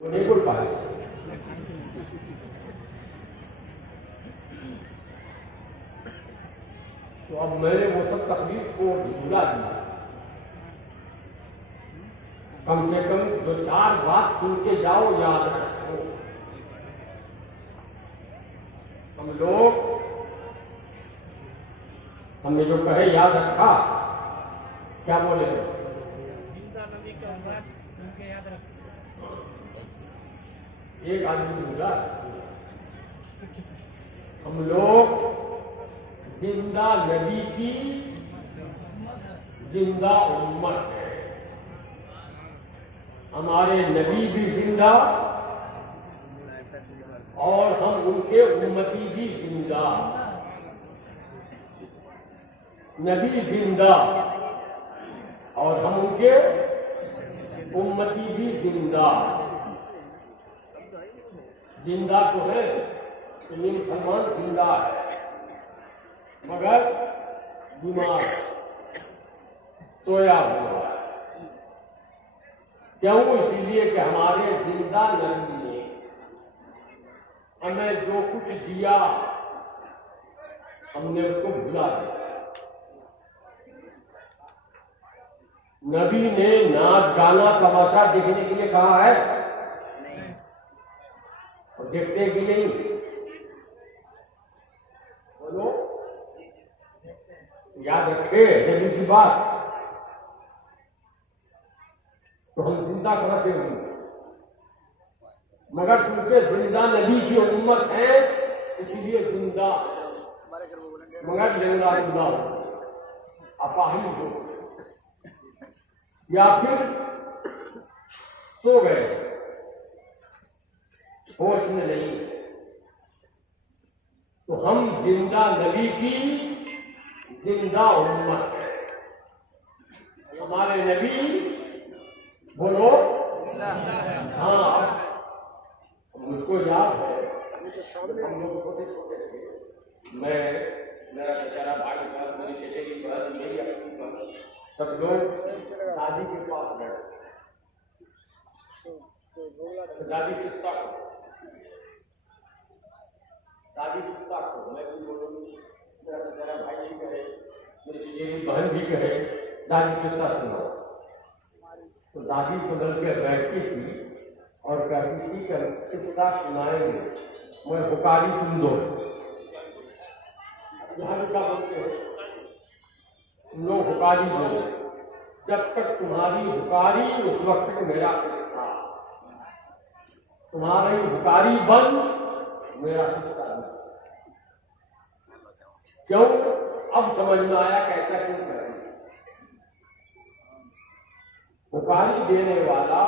وہ نہیں بول پائے. تو اب میں نے وہ سب تکلیف کو بھلا دیا. کم سے کم دو چار بات سن کے جاؤ، یاد رکھو. ہم لوگ ہم نے جو کہے یاد رکھا. کیا بولے؟ ایک آدمی بولا ہم لوگ زندہ نبی کی زندہ امت ہے. ہمارے نبی بھی زندہ اور ہم ان کے امتی بھی زندہ. نبی زندہ اور ہم ان کے امتی بھی زندہ. زندہ تو ہے، یہ مسلمان زندہ ہے مگر بیمار سویا ہوا ہے. کیوں؟ اسی لیے کہ ہمارے زندہ نبی نے ہمیں جو کچھ دیا ہم نے اس کو بھلا دیا. نبی نے ناچ گانا تماشا دیکھنے کے لیے کہا ہے اور دیکھتے کہ نہیں؟ بولو، یاد رکھے نبی کی بات. تو ہم زندہ کہاں سے ہوئی؟ مگر چونکہ زندہ نبی کی امت ہے اسی لیے زندہ، مگر زندہ زندہ اپاہج ہو یا پھر سو گئے، ہوش میں نہیں. تو ہم زندہ نبی کی زندہ امت ہے. ہمارے نبی بولو ہاں. مجھ کو یاد ہے ہم لوگ چھوٹے چھوٹے تھے، میں میرا بیچارہ بھائی تھا، میری بیٹے کی بہت میری اپنی بہت، سب لوگ دادی کے پاس بیٹھے. دادی قصہ دادی قصہ کو میں بھی بولوں، میرا بیچارہ بھائی بھی کہے، میری بیٹی بہن بھی کہے دادی قصہ سنا. تو دادی سنل کے بیٹھتی تھی اور کہتی تھی کہ قصہ سنائیں گے، میں حکاری تم دو. یہاں کیا بولتے ہو؟ تم لوگ حکاری دو. جب تک تمہاری حکاری اس وقت تک میرا قصہ، تمہاری حکاری بند میرا قصہ نہیں. کیوں؟ اب سمجھ میں آیا کہ ایسا کیوں کریں. حکاری دینے والا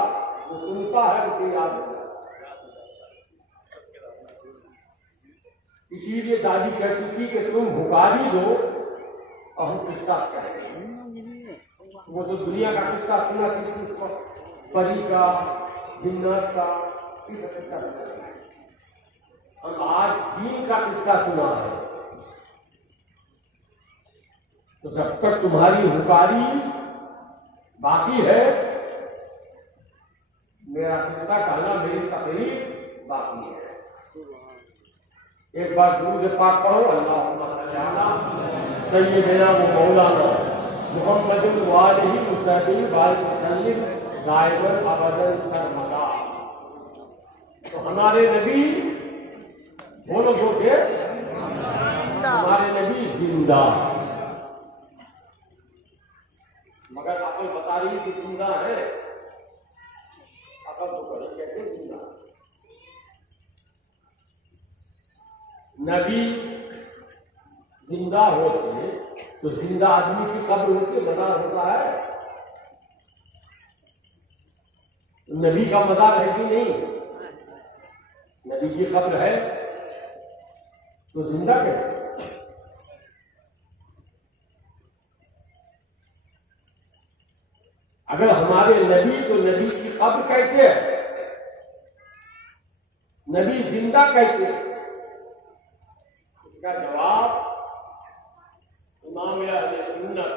جو سنتا ہے اسے یاد ہوتا ہے. اسی لیے دادی کہتی تھی کہ تم حکاری دو اور ہم قصہ کہیں گے. وہ تو دنیا کا قصہ سنا تھی، پری کا، جنات کا، ہم آج دین کا قصہ سنا ہے. تو جب تک تمہاری حکاری باقی ہے میرا قصہ کہنا، میری تقریر باقی ہے. ایک بار درود پاک پڑھو. اللہم صلی علی سیدنا و مولانا محمد وآلہ وصحبہ بارک وسلم دائما ابدا سرمدا. تو ہمارے نبی بولو جو کہ ہمارے نبی زندہ، مگر عقل بتا رہی کہ زندہ ہے. عقل تو کہیں کیسے زندہ. نبی زندہ ہوتے تو زندہ آدمی کی قبر ہوتی، مزار ہوتا ہے. نبی کا مزار ہے کہ نہیں؟ نبی کی قبر ہے تو زندہ کیسے؟ اگر ہمارے نبی تو نبی کی قبر کیسے ہے؟ نبی زندہ کیسے؟ اس کا جواب امام اہل سنت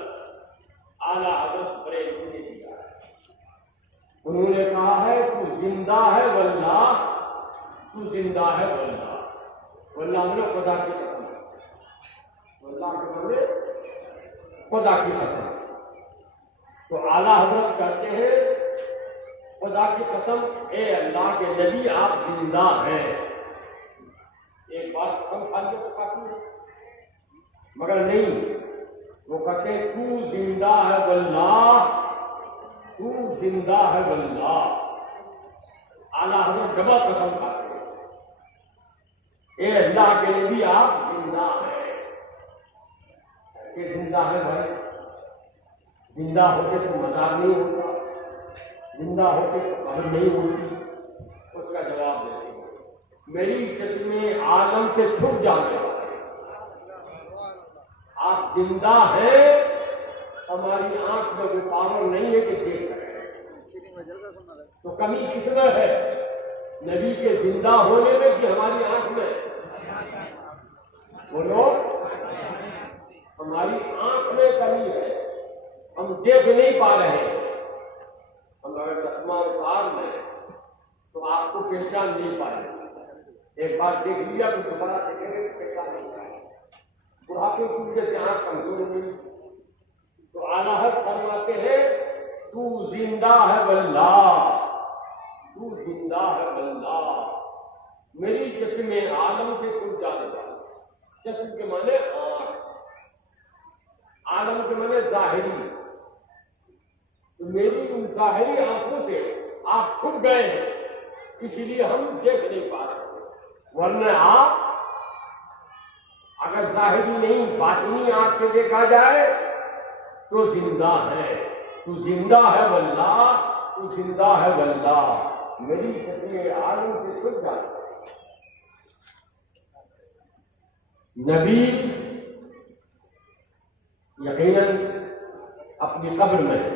اعلیٰ حضرت بریلوی نے دیا ہے. انہوں نے کہا ہے تو زندہ ہے واللہ، تو زندہ ہے واللہ، واللہ نے خدا کی قسم، واللہ کے بندے خدا کی قسم۔ تو اعلیٰ حضرت کہتے ہیں خدا کی قسم اے اللہ کے نبی آپ زندہ ہیں۔ ایک بات قسم کھا لیا تو کافی ہے، مگر نہیں، وہ کہتے ہیں تو زندہ ہے واللہ، تو زندہ ہے واللہ۔ اعلیٰ حضرت ڈبل قسم کھاتے ہیں، اے اللہ کے نبی آپ زندہ ہیں۔ کہ زندہ ہے بھائی، زندہ ہوتے تو مزاق نہیں ہوتا، زندہ ہوتے تو قبر نہیں ہوتی۔ اس کا جواب دیتے ہیں میری چشمے عالم سے چھپ جانے والے، آپ زندہ ہیں، ہماری آنکھ میں کوئی پاور نہیں ہے کہ دیکھ سکیں، تو کمی کس میں ہے؟ نبی کے زندہ ہونے میں کہ ہماری آنکھ میں؟ بولو، ہماری آنکھ میں کمی ہے، ہم دیکھ نہیں پا رہے۔ ہم اگر چشمہ اتار لیں تو آپ کو پہچان نہیں پائے، ایک بار دیکھ لیا تو دوبارہ دیکھیں گے تو پہچان نہیں پائے۔ بڑھاپے کی وجہ سے آنکھ کمزور ہوئی، تو اعلیٰ حضرت فرماتے ہیں تو زندہ ہے واللہ، تو زندہ ہے واللہ، میری چشم عالم سے ٹوٹ جانے والا۔ چشم کے معنی آنکھ، عالم کے معنی ظاہری، تو میری ان ظاہری آنکھوں سے آپ چھپ گئے ہیں، اسی لیے ہم دیکھ نہیں پا رہے، ورنہ آپ اگر ظاہری نہیں باطنی آنکھ سے دیکھا جائے تو زندہ ہے، تو زندہ ہے واللہ، تو زندہ ہے واللہ، میری چشم عالم سے چھپ جائے۔ نبی یقیناً اپنی قبر میں ہے،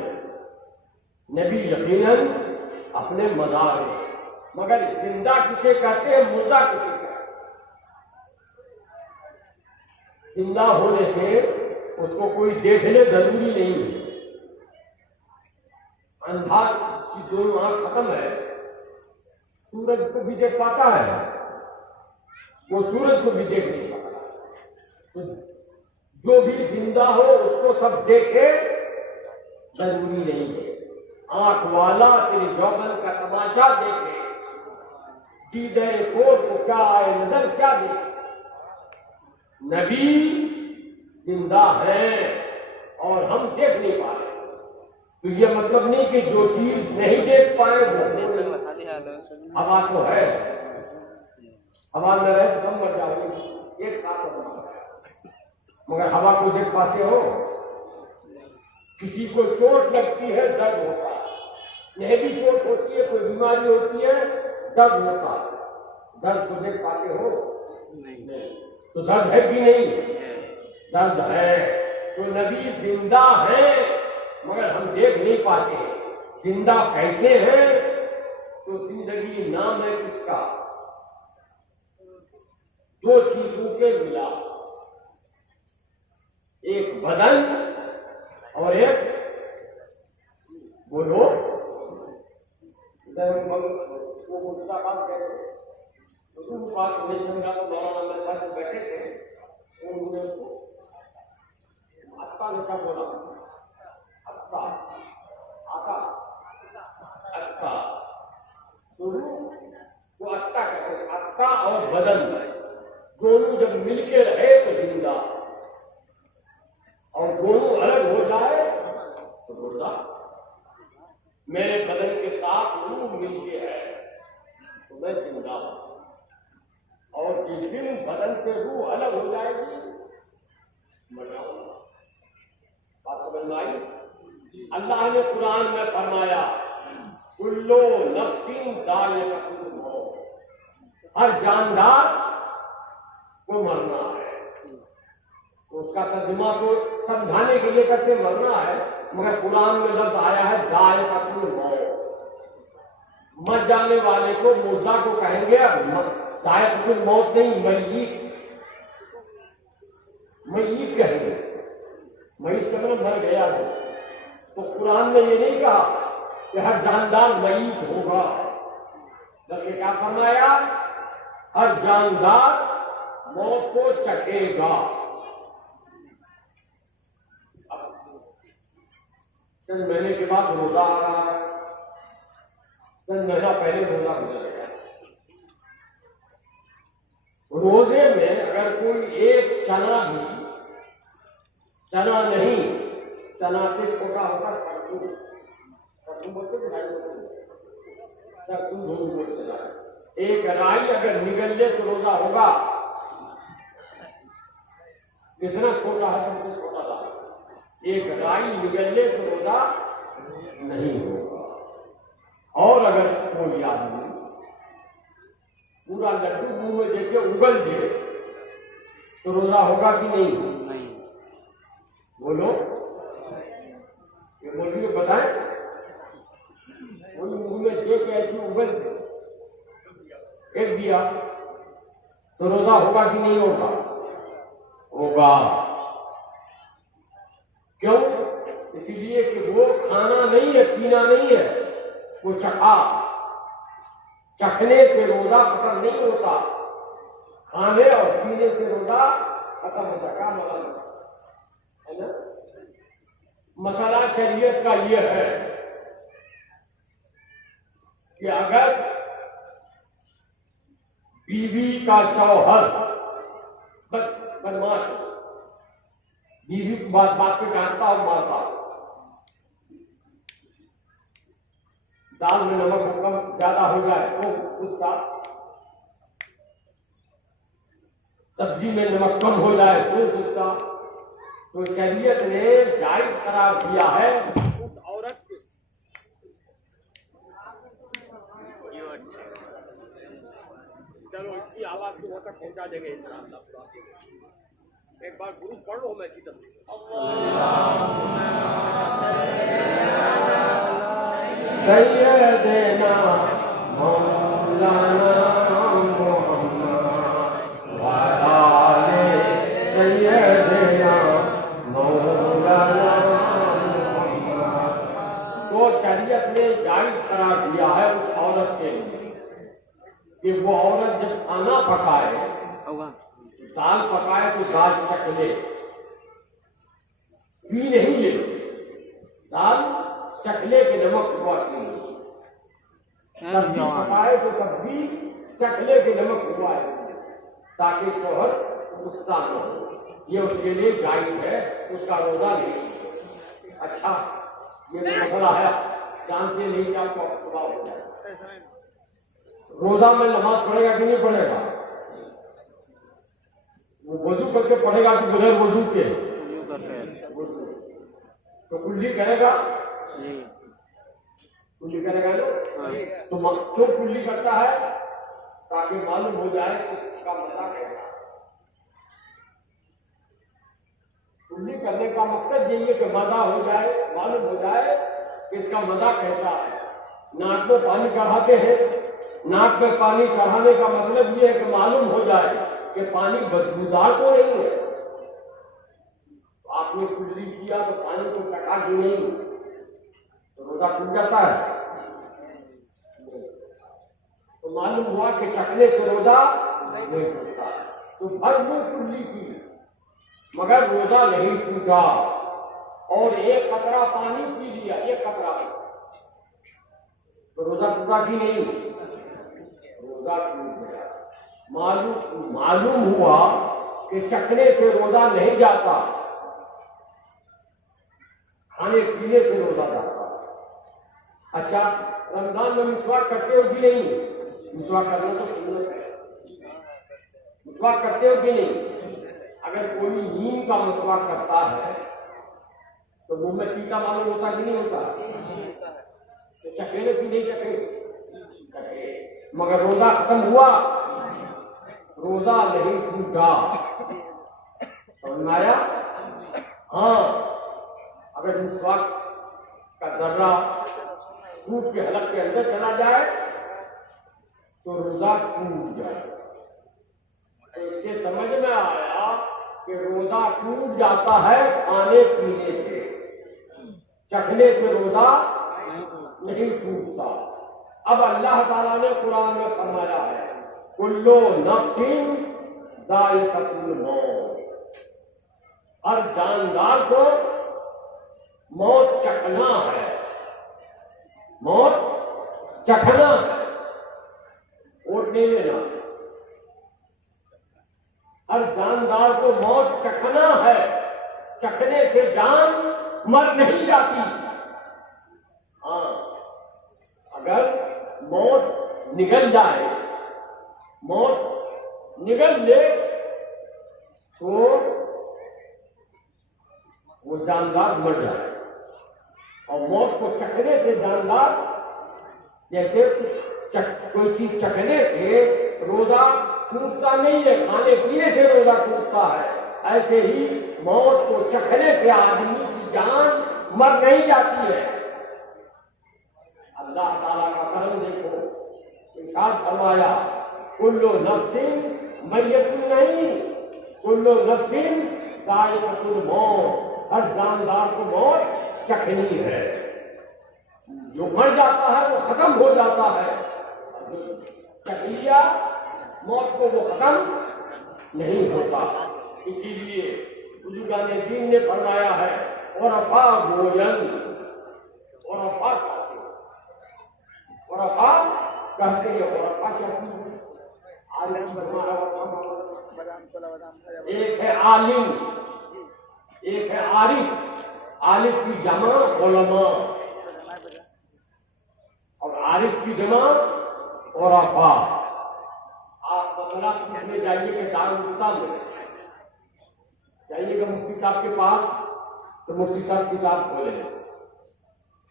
نبی یقیناً اپنے مزار میں، مگر زندہ کسے کہتے ہیں، مردہ کسے کہتے ہیں؟ زندہ ہونے سے اس کو کوئی دیکھنے ضروری نہیں ہے۔ اندھا کی دونوں آنکھ ختم ہے، سورج کو بھی دیکھ پاتا ہے، وہ سورج کو بھی دیکھ نہیں پاتا، تو جو بھی زندہ ہو اس کو سب دیکھے ضروری نہیں ہے۔ آنکھ والا تیری جوبن کا تماشا دیکھے، دیدے کو کیا آئے نظر کیا دیکھے۔ نبی زندہ ہیں اور ہم دیکھ نہیں پا رہے، تو یہ مطلب نہیں کہ جو چیز نہیں دیکھ پائے وہ ہوا تو ہے، ہوا میں رہے تو کم مر جاؤ گے، ایک ساتھ مگر ہوا کو دیکھ پاتے ہو؟ کسی کو چوٹ لگتی ہے درد ہوتا ہے، نہیں چوٹ ہوتی ہے، کوئی بیماری ہوتی ہے درد ہوتا ہے، درد کو دیکھ پاتے ہو؟ نہیں، تو درد ہے کہ نہیں؟ درد ہے۔ تو نبی زندہ ہیں مگر ہم دیکھ نہیں پاتے، زندہ کیسے ہیں؟ تو زندگی نام ہے کس کا؟ دو چیزوں کے ملا، ایک بدن اور ایک بولو وہ غصہ بات کہتے ہیں، بات نہیں سمجھا تو مولانا میرے ساتھ بیٹھے تھے، انہوں نے اتا نے کیا بولا، اتا آتا اتا، تو وہ اتا کہتے ہیں، اتا اور بدن دونوں جب مل کے رہے تو زندہ، اور دونوں الگ ہو جائے تو مردہ۔ میرے بدن کے ساتھ روح مل کے ہے تو میں زندہ ہوں، اور جس دن بدن سے روح الگ ہو جائے گی مر جاؤں گا۔ بات سمجھ میں آئی؟ اللہ نے قرآن میں فرمایا کلو نفس ذائقۃ الموت، ہر جاندار کو مرنا ہے۔ تو اس کا ترجمہ تو سمجھانے کے لیے کرتے مرنا ہے، مگر قرآن میں لفظ آیا ہے ذائقۃ الموت، مر جانے والے کو مردہ کو کہیں گے، ذائقۃ الموت نہیں، میت کہیں گے، میت کا مطلب مر گیا ہے۔ تو قرآن نے یہ نہیں کہا کہ ہر جاندار میت ہوگا، بلکہ کیا فرمایا؟ ہر جاندار موت کو چکھے گا۔ چند مہینے کے بعد روزہ آ رہا ہے، چند مہینہ پہلے روزہ گزر گیا۔ روزے میں اگر کوئی ایک چنا بھی، چنا نہیں، چنا سے چھوٹا ہوتا سرسوں بولتے ایک رائی اگر نگل لے تو روزہ ہوگا؟ کتنا چھوٹا ہے، سب سے چھوٹا تھا، ایک رائی نگل لے تو روزہ نہیں ہوگا۔ اور اگر کوئی آدمی پورا لڈو منہ میں دے کے اگل دے تو روزہ ہوگا کہ نہیں؟ بولو، یہ مولوی کو بتائیں، منہ میں دے کے ایسی اگل ایک دیا تو روزہ ہوگا کہ نہیں ہوگا؟ ہوگا۔ کیوں؟ اسی لیے کہ وہ کھانا نہیں ہے، پینا نہیں ہے، وہ چکھا۔ چکھنے سے روزہ ختم نہیں ہوتا، کھانے اور پینے سے روزہ ختم ہوتا۔ کیا مطلب ہے نا؟ مسئلہ شریعت کا یہ ہے کہ اگر بیوی کا شوہر بدماش ہو، بیوی کو بات پہ ڈانٹتا اور مارتا، دال میں نمک کم زیادہ ہو جائے تو غصہ، سبزی میں نمک کم ہو جائے تو غصہ، تو شریعت نے جائز قرار دیا ہے اس عورت کے۔ چلو اس کی آواز کو وہاں تک پہنچا دیں گے انشاءاللہ۔ ایک بار گرو پڑھ لو، میں کی طرف سیدنا مولانا محمد وعلى سیدنا مولانا محمد۔ تو شریعت نے جائز قرار دیا ہے اس عورت کے لیے کہ وہ عورت جب کھانا پکائے، دال پکائے تو دال چکھ لے، پی نہیں لے، دال چکھلے کے نمک ہوا کی، سبزی پکائے تو تب بھی چکھلے کے نمک ہوا ہے، تاکہ شوہر غصہ نہ ہو۔ یہ اس کے لیے جائز ہے، اس کا روزہ نہیں۔ اچھا، یہ مسئلہ ہے، جانتے نہیں کیا کو صبح ہو جائے۔ روزہ میں نماز پڑھے گا کہ نہیں پڑھے گا؟ وہ وضو کر کے پڑھے گا کہ بغیر وضو کے؟ تو کلی کرے گا، کلی کرے گا نا؟ تو کیوں کلی کرتا ہے؟ تاکہ معلوم ہو جائے کہ اس کا مزہ کیسا ہے۔ کلی کرنے کا مقصد یہی ہے کہ مزہ ہو جائے، معلوم ہو جائے کہ اس کا مزہ کیسا ہے۔ ناک میں پانی چڑھاتے ہیں، ناک میں پانی چڑھانے کا مطلب یہ ہے کہ معلوم ہو جائے کہ پانی بدبودار تو نہیں ہے۔ آپ نے کلی کیا تو پانی کو چکھا دی نہیں تو روزہ ٹوٹ جاتا ہے؟ تو معلوم ہوا کہ چکھنے سے روزہ نہیں ٹوٹتا، تو بھر وہ کلی کی مگر روزہ نہیں ٹوٹا، اور ایک قطرہ پانی پی لیا، ایک قطرہ، تو روزہ ٹوٹا کہ نہیں؟ روزہ ٹوٹ گیا۔ معلوم ہوا کہ چکھنے سے روزہ نہیں جاتا، کھانے پینے سے روزہ جاتا۔ اچھا، رمضان میں مسواک کرتے ہو کہ نہیں؟ مسواک کرنا تو سنت ہے، مسواک کرتے ہو کہ نہیں؟ اگر کوئی نیم کا مسواک کرتا ہے تو منہ میں چیتا معلوم ہوتا کہ نہیں ہوتا؟ تو چکھے کہ نہیں چکھے؟ مگر روزہ ختم ہوا، روزہ نہیں ٹوٹا۔ سمجھ میں آیا؟ ہاں، اگر مسواک کا ذرہ ٹوٹ کے حلق کے اندر چلا جائے تو روزہ ٹوٹ جائے۔ اس سے سمجھ میں آیا کہ روزہ ٹوٹ جاتا ہے کھانے پینے سے، چکھنے سے روزہ نہیں ٹوٹتا۔ اب اللہ تعالیٰ نے قرآن میں فرمایا ہے کلو نفس ذائقۃ الموت، ہر جاندار کو موت چکھنا ہے، موت چکھنا ہے، ووٹ نہیں لینا۔ ہر جاندار کو موت چکھنا ہے، چکھنے سے جان مر نہیں جاتی۔ ہاں اگر موت نگل جائے، موت نگل لے تو وہ جاندار مر جائے، اور موت کو چکھنے سے جاندار، جیسے کوئی چیز چکھنے سے روزہ ٹوٹتا نہیں ہے، کھانے پینے سے روزہ ٹوٹتا ہے، ایسے ہی موت کو چکھنے سے آدمی کی جان مر نہیں جاتی ہے۔ اللہ تعالیٰ کا کرم دیکھو، ارشاد فرمایا کلو نفس میت نہیں، کلو نفس ذائقۃ الموت، ہر جاندار کو موت چکھنی ہے۔ جو مر جاتا ہے وہ ختم ہو جاتا ہے، چکھ لیا موت کو وہ ختم نہیں ہوتا۔ اسی لیے بزرگان دین نے فرمایا ہے عرفا گوین، عرفا عرفا کہتے ہیں، عرفا کہتے ہیں ایک ہے عالم، ایک ہے عارف، عارف کی جمع علماء اور عارف کی جمع عرفا۔ آپ مسئلہ پوچھنے جائیے کہ دارالفتہ میں جائیے گا مفتی صاحب کے پاس، تو مفتی صاحب کتاب کھولیں گے،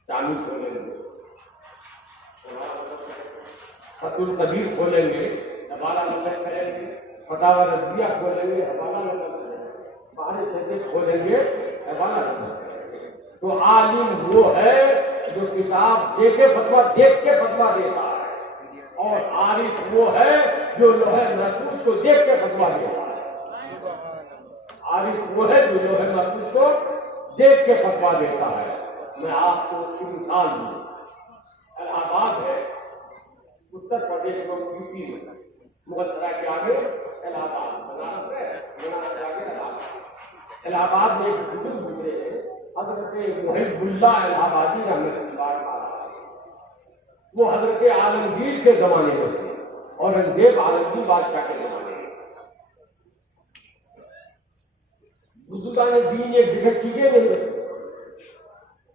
چامی کھولیں گے، فتح القدیر کھولیں گے، حوالہ نمبر کریں گے، فتاوی رضویہ کھولیں گے، حوالہ نمبر کریں گے، بہار سید کھولیں گے، حوالہ نمبر کریں گے۔ تو عالم وہ ہے جو کتاب دیکھ کے فتویٰ دیتا ہے، اور عارف وہ ہے جو لوح محفوظ کو دیکھ کے فتویٰ دیتا ہے۔ عارف وہ ہے جو لوح محفوظ کو دیکھ کے فتویٰ دیتا ہے۔ میں آپ کو اس کی مثال دوں، الہ آباد ہے، اتر پردیش میں، یو پی میں، مغل سرائے کے آگے الہ آباد، بنارس ہے، بنارس کے آگے الہ آباد۔ الہ آباد میں ایک بزرگ گزرے ہیں حضرت محب اللہ الہ آبادی رحمۃ اللہ تعالیٰ، وہ حضرت عالمگیر کے زمانے میں تھے، اورنگزیب عالمگیر بادشاہ کے زمانے میں۔ بزرگان دین ایک جگہ ٹھیکے نہیں رہتے،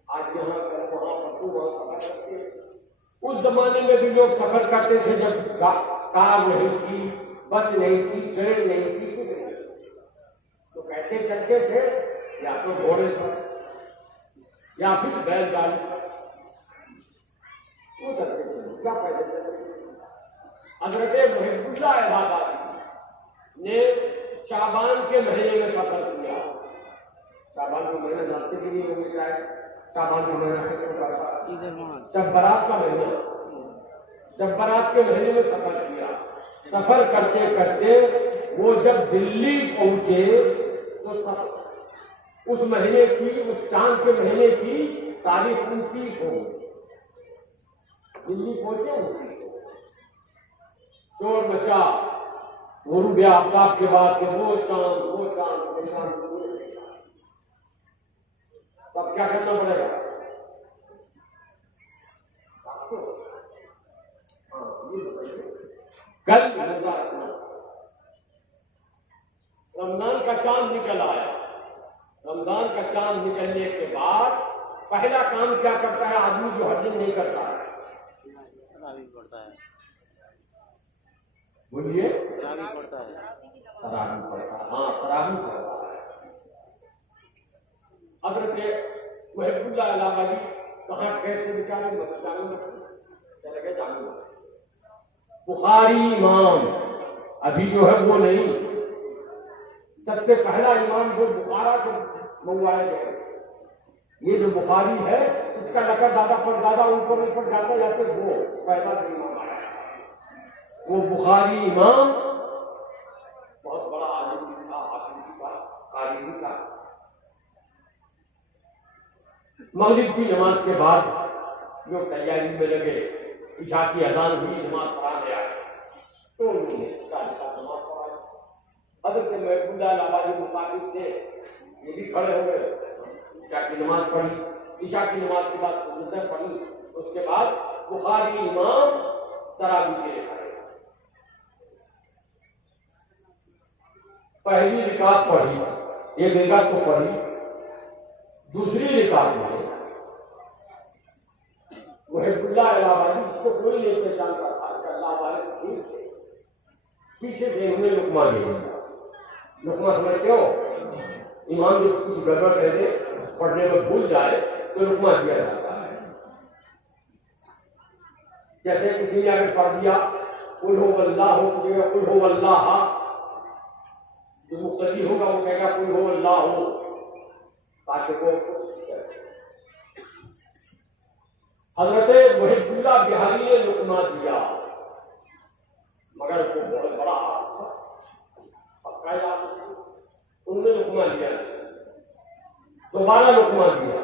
آج یہاں پر وہاں پر وہاں سفر کرتے۔ اس زمانے میں بھی لوگ سفر کرتے تھے جب کار نہیں تھی، بس نہیں تھی، ٹرین نہیں تھی، کچھ نہیں تھی، تو کیسے چلتے تھے؟ یا تو گھوڑے پر یا پھر بیل گاڑی پر، وہ چلتے تھے، کیا پیدل چلتے تھے۔ حضرت محب اللہ الہ آبادی نے شعبان کے مہینے میں سفر کیا۔ شعبان کا مہینہ جانتے بھی نہیں ہوگے شاید، شعبان کا مہینہ شب برات کا مہینہ، جب برات کے مہینے میں سفر کیا۔ سفر کرتے کرتے وہ جب دلی پہنچے تو اس مہینے کی، اس چاند کے مہینے کی تاریخ 29 ہو گئی۔ دلی پہنچے 29 ہو، شور مچا غروب آفتاب کے بعد کہ وہ چاند، وہ چاند، وہ چاند، تب کیا کرنا پڑے گا؟ کل روزہ رکھنا۔ رمضان کا چاند نکل آیا، رمضان کا چاند نکلنے کے بعد پہلا کام کیا کرتا ہے آدمی جو ہر دن نہیں کرتا ہے؟ بولیے، تراویح پڑھتا ہے۔ ہاں تراویح پڑھتا ہے۔ حضرت محب اللہ الہ آبادی کہاں ٹھہرتے بیچارے؟ چلے گئے جامع مسجد۔ بخاری امام ابھی جو ہے وہ نہیں، سب سے پہلا امام جو بخارا سے منگوایا گیا، یہ جو بخاری ہے اس کا لقب دادا پر دادا اوپر جاتے جاتے وہ پہلا امام آیا۔ وہ بخاری امام بہت بڑا عالم بھی تھا، حافظ تھا، قاری بھی تھا۔ مغرب کی نماز کے بعد لوگ تیاری میں لگے، عشاء کی اذان ہوئی، نماز پڑھانے آئے تو انہوں نے نماز پڑھائی۔ حضرت محبوب اللہ آبادی مقابل تھے، یہ بھی کھڑے ہو گئے، عشاء کی نماز پڑھی، عشاء کی نماز کے بعد سنتیں پڑھی، اس کے بعد بخاری امام تراویح کے لیے کھڑے۔ پہلی رکعت پڑھی، ایک رکعت تو پڑھی، دوسری رکعت میں محب اللہ الہ آبادی جس کو کوئی نہیں پہچانتا تھا کہ اللہ والے فقیر تھے، پیچھے سے انہوں نے لقمہ دے دیا۔ لقمہ سمجھتے ہو؟ امام جو کچھ گڑبڑ کہتے پڑھنے میں بھول جائے تو لقمہ دیا جاتا ہے۔ جیسے کسی نے اگر پڑھ دیا قل هو اللہ، قل هو اللہ، جو مقتدی ہوگا وہ کہے گا قل هو اللہ، تاکہ وہ حضرت محب اللہ بہاری نے لقمہ دیا، مگر وہ بہت بڑا انہوں نے لقمہ دیا، دوبارہ لقمہ دیا،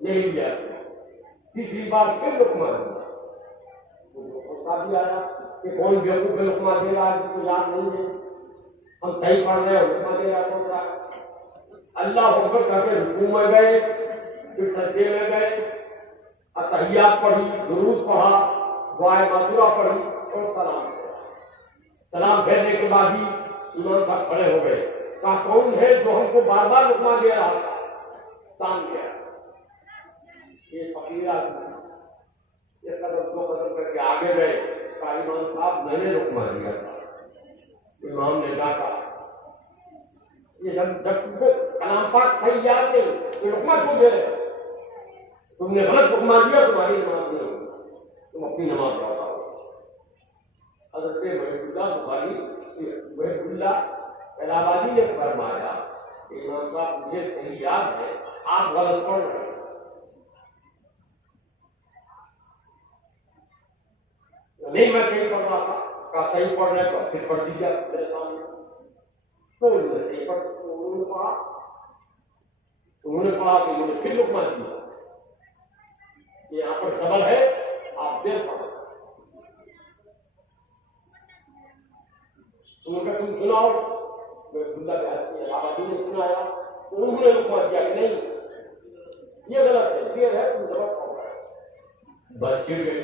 نہیں دیا، تیسری بار پھر لقمہ دیا۔ غصہ بھی آیا کہ کون بیوقوف پہ لقمہ دے رہا ہے جس کو یاد نہیں ہے، ہم صحیح پڑھ رہے ہیں لقمہ دے رہا سوچ رہا ہے۔ اللہ اکبر کر کے رکوع میں گئے، پھر سجدے میں گئے، اتحیات پڑھی، درود پڑھا، دعائے معذورہ پڑھی اور سلام پھیرا۔ سلام پھیرنے کے بعد ہی امام صاحب کھڑے ہو گئے، کہا کون ہے جو ہم کو بار بار لقمہ دے رہا تھا؟ تان گیا، یہ فقیر آدمی، یہ قدم دو قدم کر کے آگے گئے، کہا امام صاحب میں نے لقمہ دیا تھا۔ امام نے ڈانٹا، یہ جب تم کو کلام پاک صحیح یاد نہیں تو لقمہ کیوں دے رہے؟ تم نے غلط لقمہ دیا، تمہاری نماز نہیں ہوگی، تم اپنی نماز لوٹاؤ۔ حضرت محب اللہ بخاری محب اللہ الہ آبادی نے فرمایا کہ امام صاحب مجھے صحیح یاد ہے، آپ غلط پڑھ رہے ہیں۔ نہیں میں صحیح پڑھ رہا تھا، کہا صحیح پڑھ رہے تو پھر پڑھ دیجیے میرے سامنے۔ تو انہوں نے صحیح پڑھا، انہوں نے پڑھا کہ انہوں نے پھر لقمہ دیا۔ یہاں پر سبب ہے، آپ دیر پڑھو، انہوں نے کہا تم سناؤ، اللہ آبادی نے سنایا تو انہوں نے لقمہ دیا کہ نہیں یہ غلط ہے، دیر ہے، تم سبق پڑھ رہے ہیں۔ بس گر گئے۔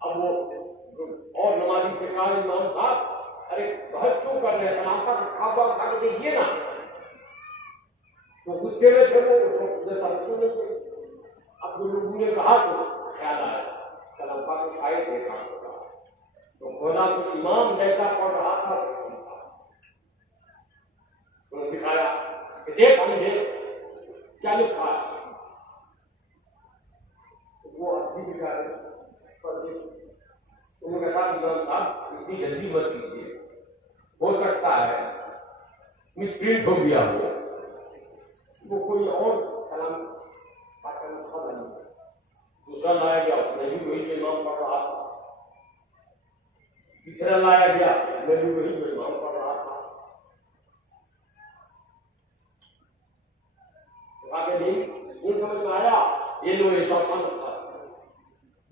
اب وہ اور نمازی سے کہا امام صاحب ارے بحث کیوں کر رہے ہیں، کلام پاک کھا کھا کے دیکھیے نا۔ تو غصے میں تھے وہ، اس کو توجہ نہیں کی۔ اب جو لوگوں نے کہا تو خیال آیا کلام پاک میں آئے تھے کام ہوگا تو کھولا تو امام جیسا پڑھ رہا تھا انہوں نے دکھایا کہ دیکھ ہم نے کیا لکھا ہے۔ وہ ابھی دکھا رہے انہوں نے کہا امام صاحب اتنی جلدی مت کیجیے، ہو سکتا ہے مس پرنٹ ہو گیا ہو، وہ کوئی اور کلام دوسرا لایا گیا، اس میں بھی وہی جو امام پڑھ رہا تھا، تیسرا لایا گیا، اس میں بھی وہی جو امام پڑھ رہا تھا۔ آگے نہیں سمجھ میں آیا، یہ لو یہ چوتھا نقطہ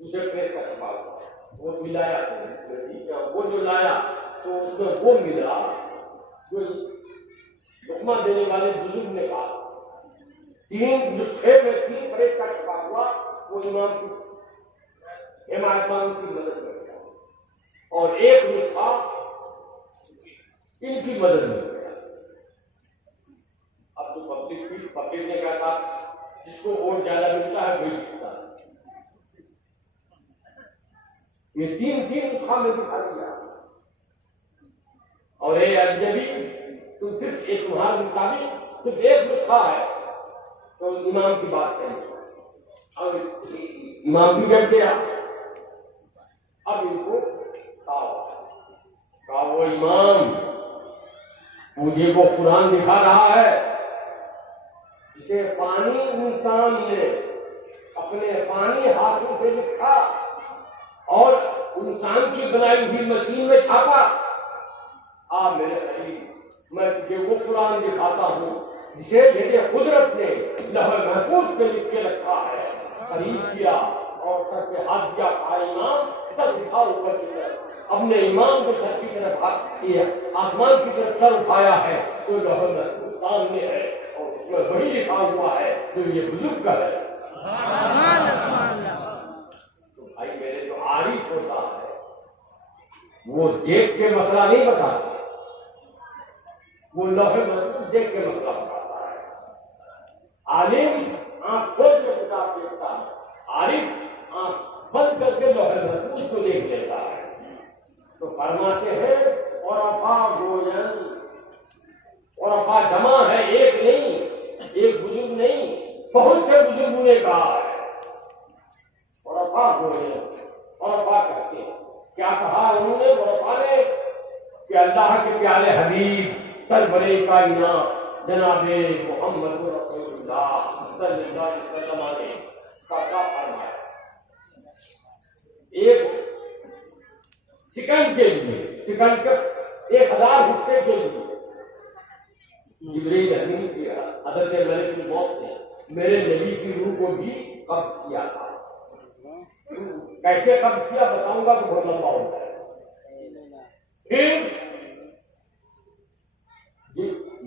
دوسرے پریس کا سوال وہ ملایا، وہ جو لایا تو اس میں وہ ملا جو لقمہ دینے والے بزرگ نے کہا۔ تین نسخے میں تین پریس کا چھپا ہوا، وہ امام کی حمایتان کی مدد میں گیا اور ایک نسخہ ان کی مدد میں گیا۔ اب تو پبلک نے کہا جس کو ووٹ زیادہ ملتا ہے وہی جیتتا ہے۔ یہ تین نسخہ میں دکھا دیا اور اے اجنبی تم صرف ایک تمہارے مطابق صرف ایک نسخہ ہے تو امام کی بات کریں اور امام بھی بیٹھ گیا۔ اب ان کو کہا وہ امام مجھے وہ قرآن دکھا رہا ہے جسے پانی انسان نے اپنے پانی ہاتھوں سے لکھا اور انسان کی بنائی ہوئی مشین میں چھاپا۔ آپ میرے قریب میں تجھے وہ قرآن دکھاتا ہوں جسے میرے قدرت نے لوح محفوظ پہ لکھ کے رکھا ہے قریب کیا اور سر پہ ہاتھ دیا، کہا امام سر اٹھا اوپر کی طرف، اپنے امام کو سر کی طرف ہاتھ کیا، آسمان کی طرف سر اٹھایا ہے تو لوح محفوظ سامنے ہے اور اس میں وہی لکھا ہوا ہے جو یہ بزرگ کا ہے۔ تو بھائی میرے جو عارف ہوتا ہے وہ دیکھ کے مسئلہ نہیں بتاتا، وہ لوح محفوظ دیکھ کے مسئلہ بتاتا ہے۔ عالم آنکھ کھول کے کتاب دیکھتا ہے، عارف آنکھ بند کر کے لوح محفوظ کو دیکھ لیتا ہے۔ تو فرماتے ہیں عرفا گوین، عرفا جمع ہے، ایک نہیں، ایک بزرگ نہیں، بہت سے بزرگوں نے کہا ہے عرفا گوین، عرفا کرتے ہیں۔ کیا کہا انہوں نے عرفا نے کہ اللہ کے پیارے حبیب سرورِ کائنات جناب محمد رسول اللہ صلی اللہ علیہ وسلم نے کا فرمایا ایک سیکنڈ کے لیے، سیکنڈ کا 1000 حصے کے لیے جبریل امین کی حضرت ملک الموت نے میرے نبی کی روح کو بھی قبض کیا تھا۔ کیسے قبض کیا بتاؤں گا تو بہت لمبا ہوتا ہے۔ پھر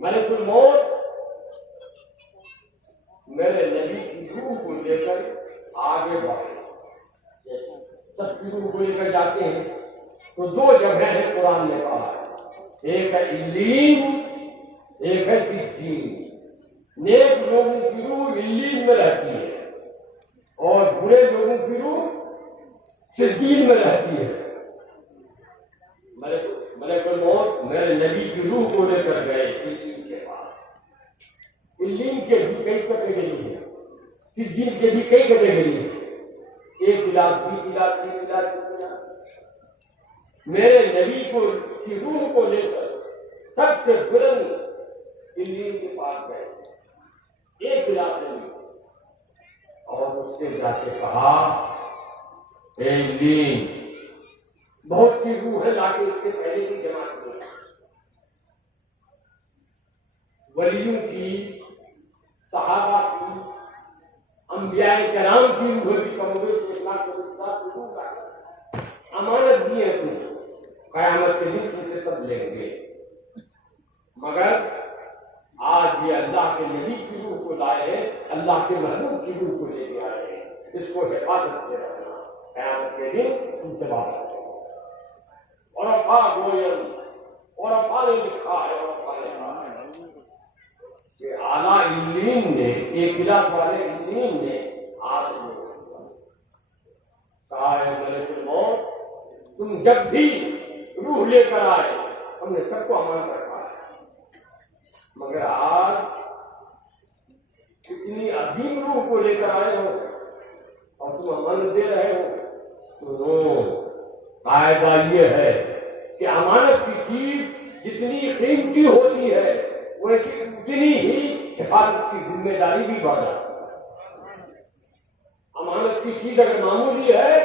ملک الموت میرے نبی کی روح کو لے کر آگے بڑھے، سب کی روح کو لے کر جاتے ہیں تو 2 جگہ ہیں قرآن نے کہا ہے، ایک ہے علین، ایک ہے سجین۔ نیک لوگوں کی روح علین میں رہتی ہے اور برے لوگوں کی روح سجین میں رہتی ہے۔ ملک الموت میرے نبی کی روح کو لے کر گئے علین کے پاس۔ علین کے بھی کئی کیٹیگری ہیں، سجین کے بھی کئی کیٹیگری ہیں، ایک class, B class, C class. میرے نبی کو کی روح کو لے کر سب سے بلند علین کے پاس گئے، ایک کلاس نہیں، اور اس سے جا کے کہا اے علین، بہت سی روح ہے لا کے اس سے پہلے کی جمع کی، ولیوں کی، صحابہ کی، انبیاء کرام کی روح بھی کم ہوئے، 1 لاکھ 50,000 کی روح کا امانت دی ہے تم، قیامت کے دن تم سے سب لیں گے، مگر آج یہ اللہ کے نبی کی روح کو لائے ہیں، اللہ کے محبوب کی روح کو لے کے آئے ہیں، اس کو حفاظت سے رکھنا، قیامت کے دن تم سے بات کریں۔ عرفا گوین، عرفا نے لکھا ہے، عرفا نے کہا ہے کہ اعلیٰ علین نے، ایک کلاس والے علین نے آج کہا ہے ملک الموت تم جب بھی روح لے کر آئے ہم نے سب کو امانت رکھا ہے، مگر آج اتنی عظیم روح کو لے کر آئے ہو اور تم امانت دے رہے ہو، تو قاعدہ یہ ہے کہ امانت کی چیز جتنی قیمتی ہوتی ہے ویسی اتنی ہی حفاظت کی ذمہ داری بھی بڑھ جاتی ہے۔ امانت کی چیز اگر معمولی ہے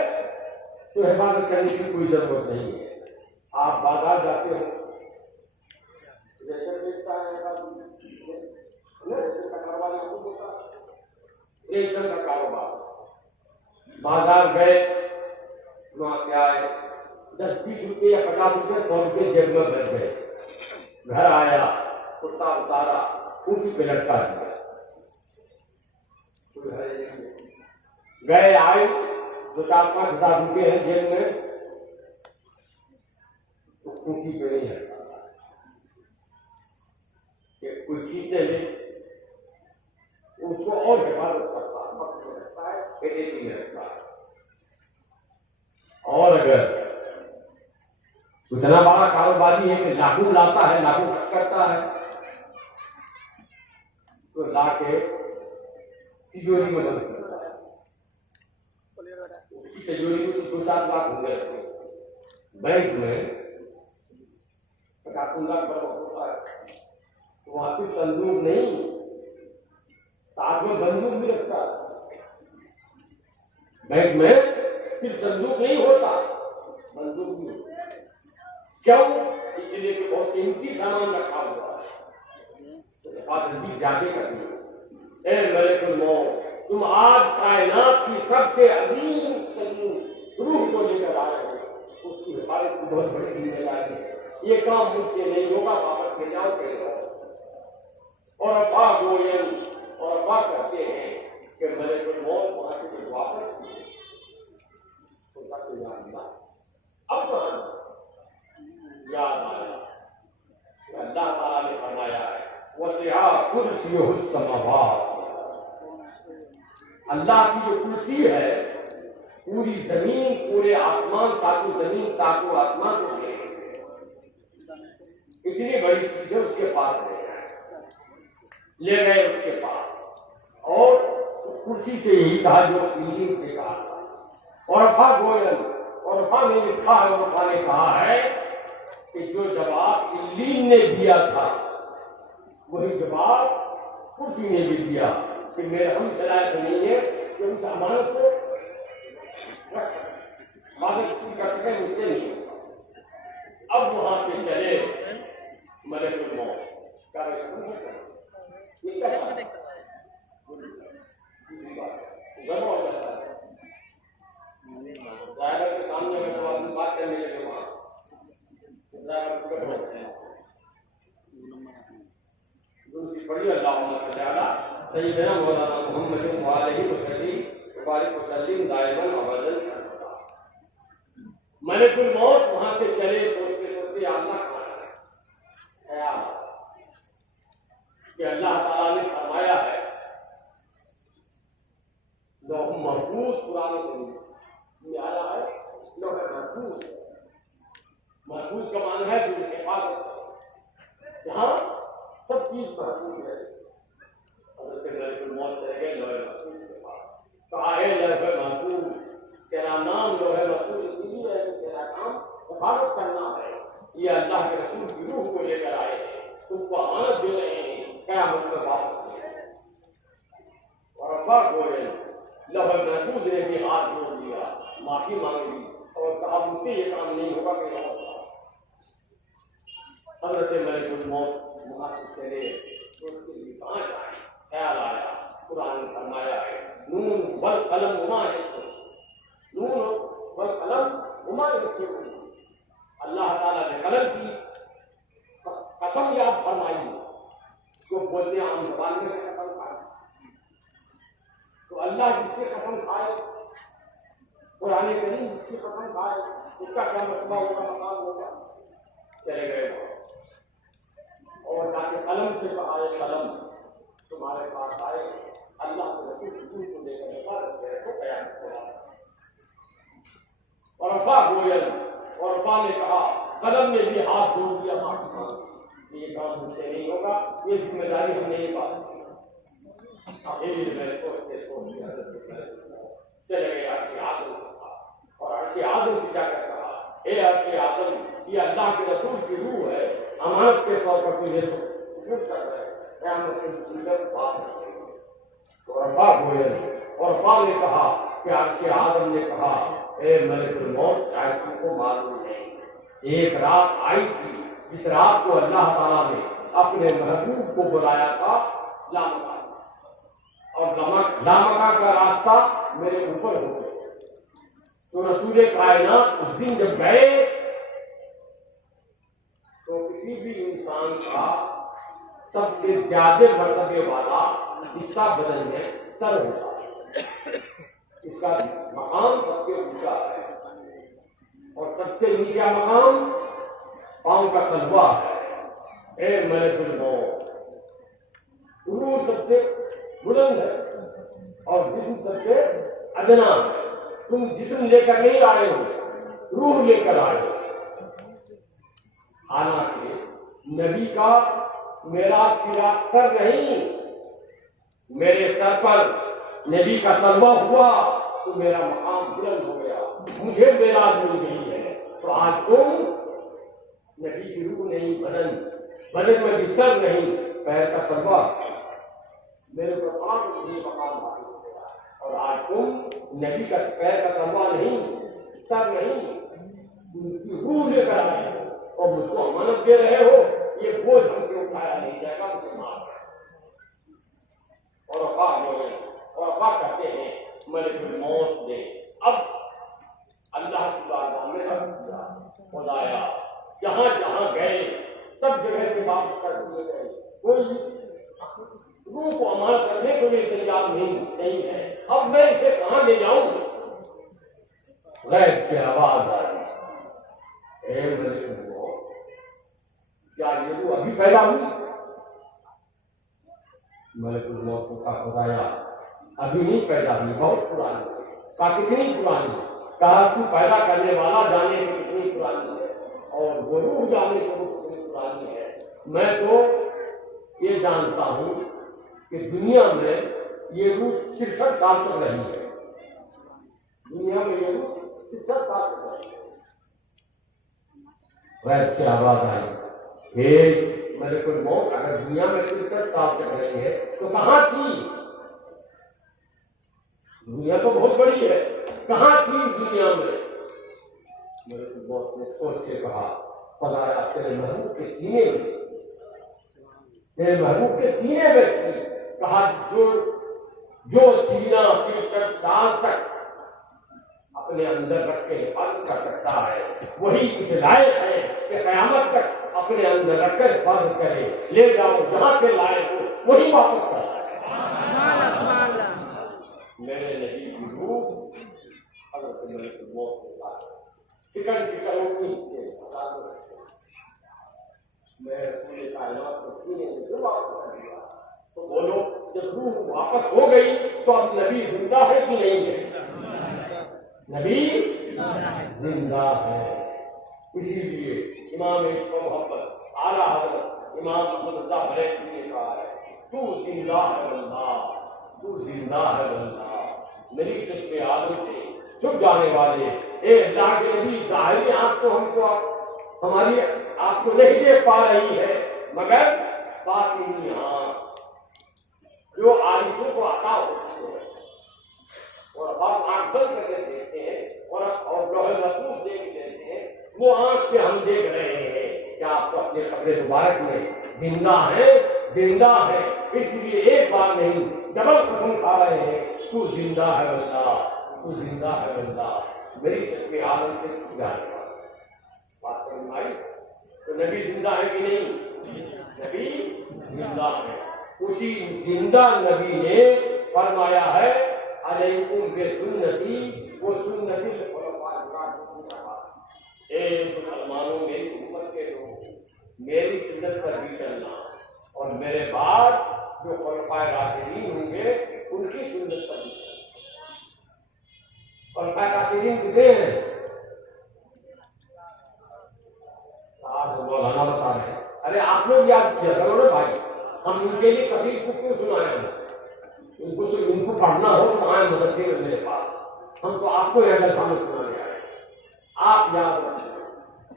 تو حفاظت کرنے کی کوئی ضرورت نہیں ہے۔ آپ بازار جاتے ہو، ریشن بیچتا ہے، ریشن کا کاروبار، بازار گئے، وہاں سے آئے، 10-20 روپے یا 50 روپے 100 روپے جیب میں بچ گئے، گھر آیا، کتا اتارا، اونٹی پہ لٹکا دیا، گئے آئے 2-4-5 ہزار روپے ہیں جیب میں، تو اونٹی پہ نہیں لٹکا، کہ کوئی کھینچے نہیں، اس کو اور حفاظت کرتا ہے، وقت میں رکھتا ہے، پیٹے میں رکھتا ہے۔ اور اگر اتنا بڑا کاروباری ہے کہ لاکھوں لاتا ہے، لاکھوں خرچ کرتا ہے، تو لا کے تجوری میں بند کرتا ہے، اس کی تجوری میں 2-4 لاکھ ہوں گے، بینک میں 50 لاکھ برابر ہوتا ہے، تو وہاں پہ صندوق نہیں، ساتھ میں بندوق بھی رکھتا ہے، بینک میں صرف صندوق نہیں ہوتا، بندوق بھی ہوتا ہے۔ کیوں؟ اس لیے کہ بہت قیمتی سامان رکھا ہوا ہے، تو حفاظت بھی زیادہ کرنی ہے۔ اے ملک الموت تم آج کائنات کی سب سے عظیم ترین روح کو لے کر آئے ہو، اس کی حفاظت کی بہت بڑی ذمہ داری ہے۔ یہ کام مجھ سے نہیں ہوگا، واپس لے جاؤ کہ جاؤ۔ اور افا گوئل اور افا کہتے ہیں کہ ملک الموت وہاں سے جو واپس اب یاد آیا کہ اللہ تعالیٰ نے فرمایا ہے وسع کرسیہ السماوات، اللہ کی جو کرسی ہے پوری زمین پورے آسمان ساتوں زمین ساتوں آسمان کو لے اتنی بڑی چیز ہے اس کے پاس لے گئے اس کے پاس، اور کرسی سے یہی کہا جو انجیل سے کہا تھا۔ اور افا گوئل اور افا نے لکھا ہے اور افا نے کہا ہے کہ جو جواب علیم نے دیا تھا وہی جواب کرسی نے بھی دیا کہ میرے ہم صلاحیت نہیں ہے کہ اس امانت کو رکھ سکیں، مالک کی کر سکیں مجھ سے نہیں۔ اب وہاں سے چلے ملک الموت کا یہ کیا بات گرم ہو جاتا ہے ڈرائیور کے سامنے میں تو آدمی بات کرنے لگے وہاں ڈرائیور گرم ہوتے ہیں۔ دوسری پڑھی اللہم صلی علی سیدنا مولانا محمد وعلیہ وسلم وبارک وسلم دائما ابدا۔ ملک الموت وہاں سے چلے سوچتے سوچتے اللہ کھانا ہے خیال کہ اللہ تعالیٰ نے فرمایا ہے لوح محفوظ قرآن میں آیا ہے، لوح محفوظ محفوظ کا معنی ہے جو حفاظت، جہاں سب چیز محفوظ ہے۔ حضرت ملک الموت چلے گئے لوح محفوظ کے پاس، کہا ہے لوح محفوظ تیرا نام لوح محفوظ اس لیے ہے کہ تیرا کام حفاظت کرنا ہے، یہ اللہ کے رسول کی روح کو لے کر آئے ہیں، تم کو امانت دے رہے ہیں قیامت میں واپس لے۔ اور افا گوئل لوح محفوظ نے بھی ہاتھ جوڑ دیا، معافی مانگ لی اور کہا مجھ سے یہ کام نہیں ہوگا کہ حضرت ملک الموت وہاں سے چلے تو اس کے لیے کہاں جائے، خیال آیا قرآن نے فرمایا ہے نون والقلم وما یسطرون، نون والقلم وما یسطرون، اللہ تعالیٰ نے قلم کی قسم یاد فرمائی جو بولتے عام زبان میں قسم کھائے، تو اللہ جس کی قسم کھائے قرآن کریم جس کی قسم کھائے اس کا کیا مرتبہ ہوگا، مقام ہوگا۔ چلے گئے اور جا کے قلم سے کہا ہے قلم تمہارے پاس آئے، اللہ کے رسول کو لے کر حفاظت سے رکھو قیامت کو۔ اور افا گوئل اور افا نے کہا قلم نے بھی ہاتھ جوڑ دیا، معافی مانگی، یہ کام مجھ سے نہیں ہوگا، یہ ذمہ داری ہم نہیں پا سکتے۔ چلے گئے عرش اعظم اور عرش اعظم کی جا کر کہا اے عرش اعظم یہ اللہ کے رسول کی روح ہے، امانت کے طور پر تجھے کر رہے قیامت کے بات نہیں۔ اور افا گوئل اور افا نے کہا کہ عرش اعظم نے کہا اے ملک الموت شاید تم کو معلوم نہیں ایک رات آئی تھی جس رات کو اللہ تعالیٰ نے اپنے محبوب کو بلایا تھا لامکا، اور لامکا کا راستہ میرے اوپر ہو گیا، تو رسول کائنات اس دن جب گئے تو کسی بھی انسان کا سب سے زیادہ مرتبے والا حصہ بدن میں سر ہوتا ہے، اس کا مقام سب سے اونچا ہے، اور سب سے نیچا مقام پاؤں کا تلوا ہے۔ اے ملک الموت روح سب سے بلند ہے اور جسم سب سے ادنا ہے، تم جسم لے کر نہیں آئے ہو، روح لے کر آئے ہو۔ حالانکہ نبی کا معراج کی رات سر نہیں، میرے سر پر نبی کا تلوا ہوا تو میرا مقام بلند ہو گیا، مجھے معراج مل گئی ہے۔ تو آج تم نبی کی روح نہیں، بدن میں بھی سر نہیں، پیر کا تلوا میرے کو نہیں مقام حاصل ہو گیا، اور آج تم نبی کا پیر کا تلوا نہیں، سر نہیں، ان کی روح لے کر آئے ہو اور مجھ کو امانت دے رہے ہو، یہ بوجھ ہم سے اٹھایا نہیں جائے گا، مجھے معاف ہے۔ اور افا گوئل اور اب کہتے ہیں ملک الموت نے اب اللہ کی بارگاہ میں عرض کیا خدایا جہاں جہاں گئے سب جگہ سے واپس کر دیے گئے، کوئی روح کو امانت کرنے کو بھی تیار نہیں ہے، اب میں اسے کہاں لے جاؤں؟ غیب سے آواز آئی، اے ملک الموت کیا یہ روح ابھی پیدا ہوئی؟ ملک الموت کو کہا خدایا ابھی نہیں پیدا ہوئی، بہت پرانی۔ کہا کتنی پرانی؟ کہا تو پیدا کرنے والا جانے کی کتنی پرانی ہے اور وہ روح جانے کی کتنی پرانی ہے۔ میں تو یہ جانتا ہوں کہ دنیا میں یہ روح 66 سال تک رہی ہے، دنیا میں یہ روح 66 سال تک رہی ہے۔ غیب سے آواز آئی، ہے ملک الموت اگر دنیا میں 63 سال تک رہی ہے تو کہاں تھی؟ دنیا تو بہت بڑی ہے، کہاں تھی دنیا میں؟ ملک الموت نے سوچ کے کہا خدایا تیرے محبوب کے سینے میں، تیرے محبوب کے سینے میں تھی۔ کہا جو سینہ 63 سال تک اپنے اندر رکھ کے حفاظت کر سکتا ہے وہی اس لائق ہے کہ قیامت تک اپنے اندر رکھ کر حفاظت کرے۔ لے جاؤ جہاں سے لائے ہو وہی واپس کر۔ میرے نبی کی روح حضرت ملک الموت کے پاس سکند کی کروڑی سے میں رسول کائنات کو سینے میں جو واپس کر دیا تو بولو جب روح واپس ہو گئی تو اب نبی زندہ ہے کہ نہیں ہے؟ نبی زندہ ہے۔ اسی لیے امام عشق و محبت اعلیٰ حضرت امام محمد رضا بریلوی نے کہا ہے تو زندہ ہے اللہ، تو زندہ ہے اللہ۔ میری سچے عالم سے چھپ جانے والے اے اللہ کے نبی، ظاہری آنکھ تو ہم کو ہماری آپ کو نہیں دیکھ پا رہی ہے مگر باطنی آنکھ جو عارفوں کو عطا ہوتی ہے اور ہم آنکھ بند کر کے دیکھتے ہیں اور لوح محفوظ دیکھ لیتے ہیں، وہ آنکھ سے ہم دیکھ رہے ہیں کہ آپ کو اپنے قبر مبارک میں زندہ ہے، زندہ ہے۔ اس لیے ایک بار نہیں ڈبل قسم کھا رہے ہیں تو زندہ ہے اللہ، تو زندہ ہے اللہ۔ میری چشم عالم سے جانے والا بات سمجھ آئی؟ تو نبی زندہ ہے کہ نہیں؟ نبی زندہ ہے۔ اسی زندہ نبی نے فرمایا ہے علیکم بسنتی وہ سنتی الخلفاء الراشدین۔ اے مسلمانوں میری امت کے لوگ میری سنت پر بھی چلنا اور میرے بعد جو خلفاء راشدین ہوں گے ان کی سنت پر بھی چلنا۔ خلفاء راشدین کسے ہیں؟ آج مولانا بتا رہے ہیں، ارے آپ لوگ یاد کیا کرو نا بھائی، ہم ان کے لیے کبھی کو کیوں سنائے ہیں؟ ان کو پڑھنا ہو تو آئے مدرسے میں میرے پاس، ہم تو آپ کو یہ درسان سنانے آئے، آپ یاد رکھیں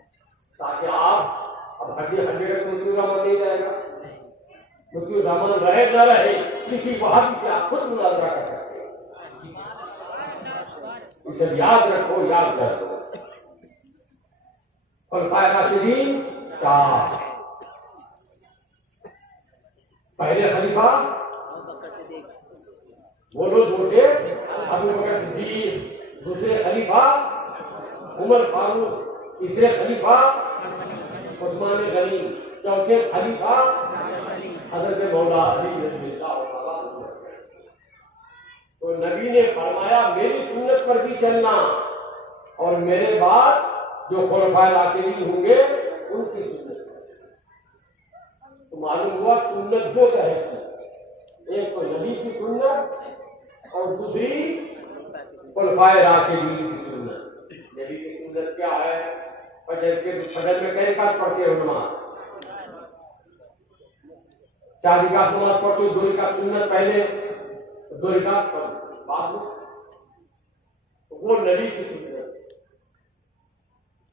تاکہ آپ اب ہڈی ہڈی کا مطلب رحمان نہیں رہے گا، مطلب رحمان رہے نہ رہے کسی وہابی سے آپ خود مناظرہ کر سکتے ہیں۔ اسے یاد رکھو، یاد کر دو۔ خلفائے راشدین چار، پہلے خلیفہ بولو دوسرے ابو بکر صدیق، دوسرے خلیفہ عمر فاروق، تیسرے خلیفہ عثمان غنی، چوتھے خلیفہ حضرت مولا علی رضی اللہ عنہ۔ تو نبی نے فرمایا میری سنت پر بھی چلنا اور میرے بعد جو خلفاء راشدین ہوں گے ان کی سنت پر۔ تو معلوم ہوا سنت دو طرح کی، ایک تو نبی کی سنت اور دوسری خلفاء راشدین کی سنت۔ نبی کی سنت کیا ہے؟ فجر میں کئی رکعت پڑھتے ہو نماز؟ 4 رکعت نماز پڑھتے ہو، 2 رکعت سنت پہلے، 2 رکعت بعد میں، وہ نبی کی سنت۔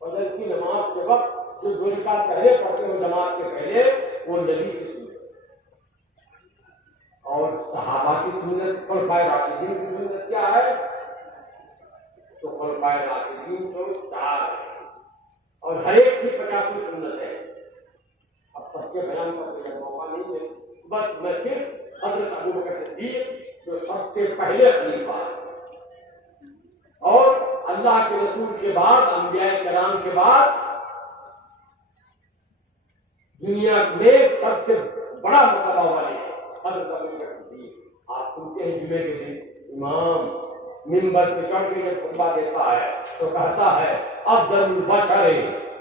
فجر کی نماز کے وقت جو 2 رکعت پہلے پڑھتے ہو جماعت کے پہلے، وہ نبی کی سنت۔ اور صحابہ کی سنت، خلفائے راشدین کی سنت کیا ہے؟ تو خلفائے راشدین تو 4 ہے اور ہر ایک کی 50 سنت ہے۔ اب سب کے بیان کا کوئی موقع نہیں ہے، بس میں صرف حضرت ابوبکر صدیق جو سب سے پہلے خلیفہ ہے اور اللہ کے رسول کے بعد انبیاء کرام کے بعد دنیا میں سب سے بڑا مرتبہ والے حضرت ابوبکر صدیق. آپ سنتے ہیں جمعے کے دن امام منبر پہ چڑھ کے جب خطبہ دیتا ہے تو کہتا ہے افضل البشر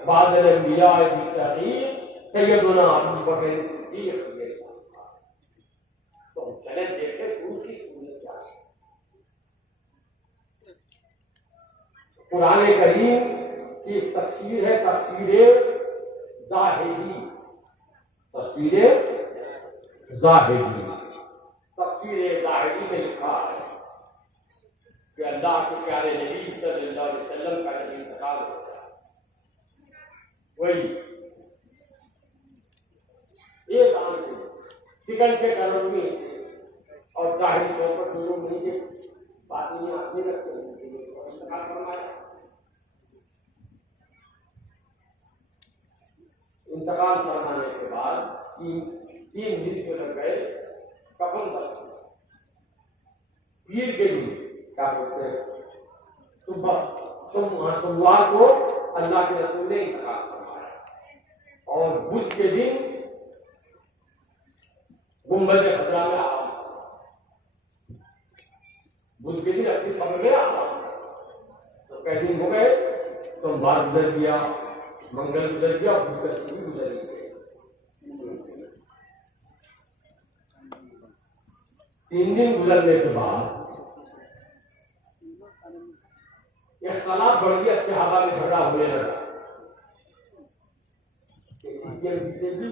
بعد الانبیاء بالتحقیق سیدنا ابوبکر صدیق. تو چلے دیکھتے ان کی سنت کیا ہے. قرآن کریم کی تفسیر ہے تفسیر ظاہری. تفسیر ظاہری میں لکھا ہے کہ اللہ کے پیارے نبی صلی اللہ علیہ وسلم کا جب انتقال ہو گیا وہی ایک عام سیکنڈ کے قرار میں اور ظاہری طور پر جو لوگ نہیں تھے باتیں آدمی رکھتے ہیں انتقال فرمایا. انتقال فرمانے کے بعد تین دن جو لگ گئے کفن تک پیر کے دن کیا بولتے ہیں سوموار کو اللہ کے رسول نے انتقال فرمایا اور بدھ کے دن گنبد خطرہ میں آواز بدھ کے دن اپنی خبر میں آواز تو کئی دن ہو گئے سوموار گزر گیا منگل گزر گیا اور بدھ بھی گزر گئے. 3 دن گزرنے کے بعد اختلاف بڑھ گیا صحابہ میں جھگڑا ہونے لگا جیتے بھی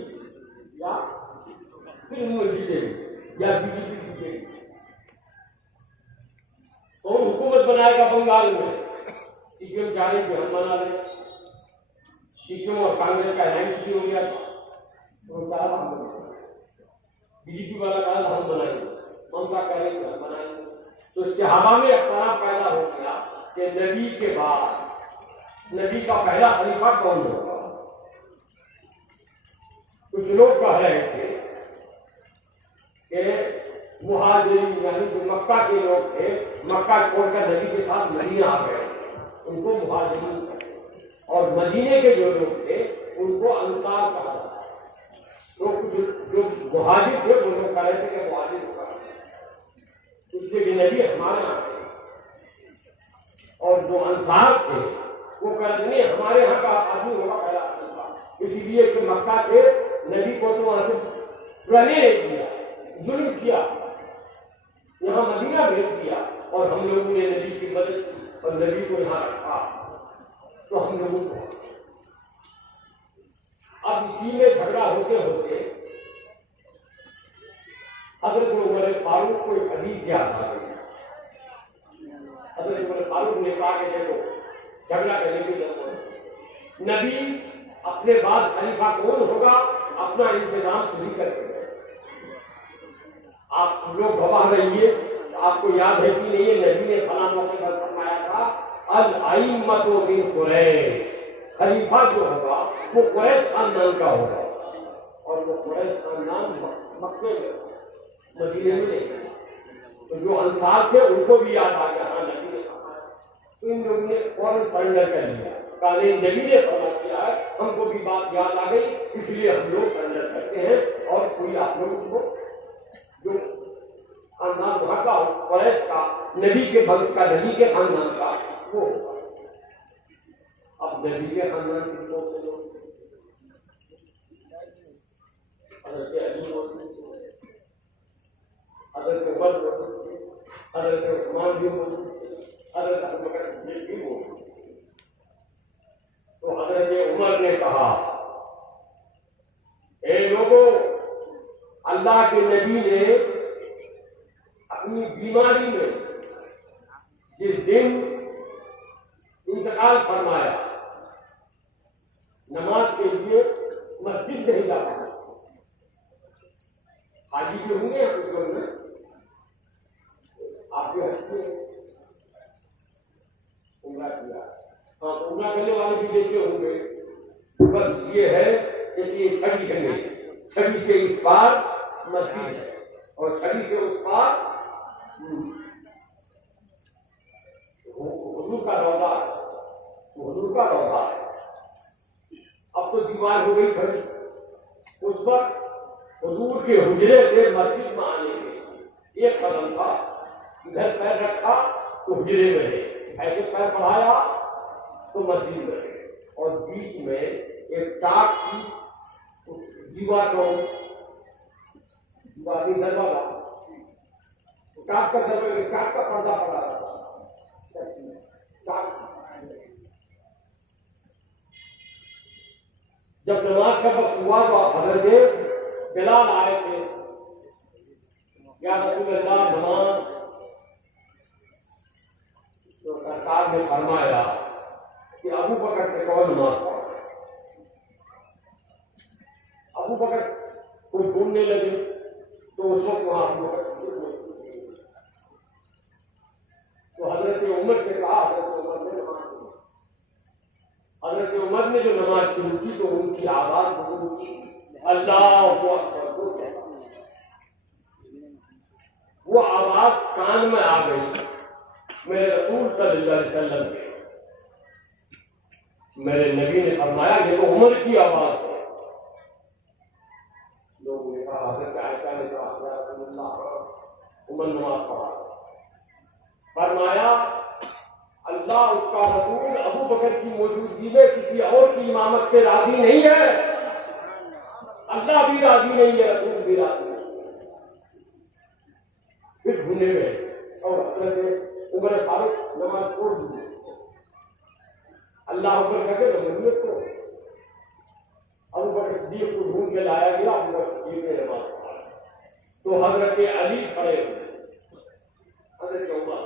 یا ترنمول جیتے بھی یا بی جے پی جیتے بھی تو حکومت بنائے گا بنگال میں. سی پی ایم چاہ رہے کہ ہم بنا لیں. سی پی ایم اور کانگریس کا الائنس بھی ہو گیا تھا بی جے پی والا کہا ہم بنائیں گے ممتا کہہ رہے کہ ہم بنائیں گے. تو صحابہ میں اختلاف پیدا ہو گیا کہ نبی کے بعد نبی کا پہلا خلیفہ کون ہوگا. کچھ لوگ کہہ رہے تھے کہ مہاجرین یعنی جو مکہ کے لوگ تھے مکہ چھوڑ کر نبی کے ساتھ مدینہ آ گئے ان کو مہاجرین کہتے ہیں اور مدینے کے جو لوگ تھے ان کو انصار کہا جاتا ہے. تو جو مہاجر تھے وہ لوگ کہہ رہے تھے کہ مہاجر اس لیے نبی ہمارے یہاں تھے اور جو انصار تھے وہ کہہ رہے نہیں ہمارے یہاں کا آدمی ہوگا پہلا خلیفہ. اسی لیے کہ مکہ تھے نبی کو تو وہاں سے پرانے کیا ظلم کیا یہاں مدینہ بھیج دیا اور ہم لوگوں نے نبی کی مدد کی اور نبی کو یہاں رکھا تو ہم لوگوں کو اب اسی میں جھگڑا ہوتے ہوتے حضرت عمر فاروق کو ایک حدیث یاد آ گئی. حضرت عمر فاروق نے کہا کہ دیکھو جھگڑا کرنے کی ضرورت نبی اپنے بعد خلیفہ کون ہوگا اپنا انتظام پوری کر کے آپ لوگ گواہ رہیے. آپ کو یاد ہے کہ نہیں نبی نے فلاں موقع پر فرمایا تھا الائمۃ من قریش خلیفہ جو ہوگا وہ قریش خاندان کا ہوگا اور وہ قریش خاندان مکے میں مدینے میں نہیں. تو جو انصار تھے ان کو بھی یاد آ گیا ہاں نبی نے کہا تو ان لوگوں نے فوراً سرنڈر کر لیا. کہا نہیں نبی نے فرما کیا ہے ہم کو بھی بات یاد آ گئی اس لیے ہم لوگ سرنڈر کرتے ہیں اور کوئی آپ لوگوں کو جو خاندان وہاں کا قریش کا نبی کے بنس کا نبی کے خاندان کا وہ اب نبی کے خاندان کے لوگ حضرت علی موجود تھے حضرت عمر موجود تھے حضرت عثمان بھی موجود تھے حضرت ابوبکر صدیق بھی موجود تھے. تو حضرت عمر نے کہا اے لوگوں اللہ کے نبی نے اپنی بیماری میں جس دن انتقال فرمایا نماز کے لیے مسجد نہیں جا پایا. حاجی جو ہوں گے اس میں آپ کے ہنستے عمرہ کیا ہاں تو عمرہ کرنے والے بھی دیکھے ہوں گے. بس یہ ہے کہ یہ چھڑی ہے چھڑی سے اس بار مسجد ہے اور چھڑی سے اس پار حضور کا روضہ ہے، حضور کا روضہ ہے۔ اب تو دیوار ہو گئی کھڑی، اس وقت حضور کے حجرے سے مسجد میں آنے کے ایک قدم تھا، ادھر پیر رکھا تو حجرے میں رہے، ایسے پیر بڑھایا تو مسجد میں رہے، اور بیچ میں ایک ٹاٹ کی دیوار کو دیوار نہیں دروازہ ٹاٹ کا دروازہ ٹاٹ کا پردہ پڑا تھا۔ جب نماز کا وقت ہوا تو حضرت بلال آئے تھے، یا رسول اللہ نماز، تو سرکار نے فرمایا کہ ابو بکر سے کون نماز پڑھا۔ ابو بکر کو ڈھونڈنے لگے تو اس وقت وہاں ابو بکر تو حضرت عمر سے کہا، حضرت عمر نے جو نماز شروع کی تو ان کی آواز بزرگ کی اللہ اکبر، وہ آواز کان میں آ گئی میرے رسول صلی اللہ علیہ وسلم کے۔ میرے نبی نے فرمایا یہ تو عمر کی آواز ہے۔ لوگوں نے کہا حضرت عائشہ نے کہا یا رسول اللہ عمر نماز پڑھا، فرمایا اللہ اس کا رسول ابو بکر کی موجودگی میں کسی اور کی امامت سے راضی نہیں ہے، اللہ بھی راضی نہیں ہے، رسول بھی راضی نہیں ہے۔ پھر ڈھونڈے گئے اور حضرت عمر فاروق نماز چھوڑ دی، اللہ اکبر کہتے رسولیت کو ابو بکر صدیق کو ڈھونڈ کے لایا گیا، ابو بکر صدیق نے نماز پڑھا تو حضرت علی کھڑے ہوئے، حضرت عمر،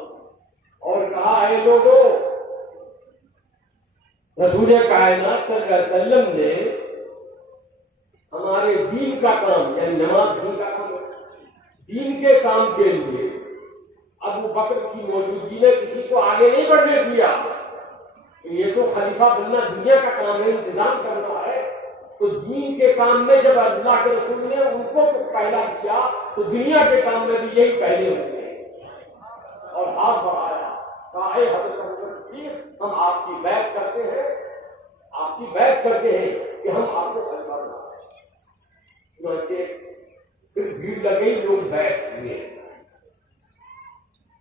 اور کہا اے لوگوں، رسول کائنات صلی اللہ علیہ وسلم نے ہمارے دین کا کام یعنی نماز دین کا کام، دین کے کام کے لیے ابو بکر کی موجودگی میں کسی کو آگے نہیں بڑھنے دیا، یہ تو خلیفہ بننا دنیا کا کام ہے، انتظام کرنا ہے، تو دین کے کام میں جب اللہ کے رسول نے ان کو پہلا کیا تو دنیا کے کام میں بھی یہی پہلے ہوں گے، اور ہاتھ بڑھایا، کہا اے حضرت صدیق ہم آپ کی بیعت کرتے ہیں، آپ کی بیعت کرتے ہیں کہ ہم آپ کو خلیفہ بنائیں۔ پھر بھیڑ لگئی، لوگ بیعت ہوئے،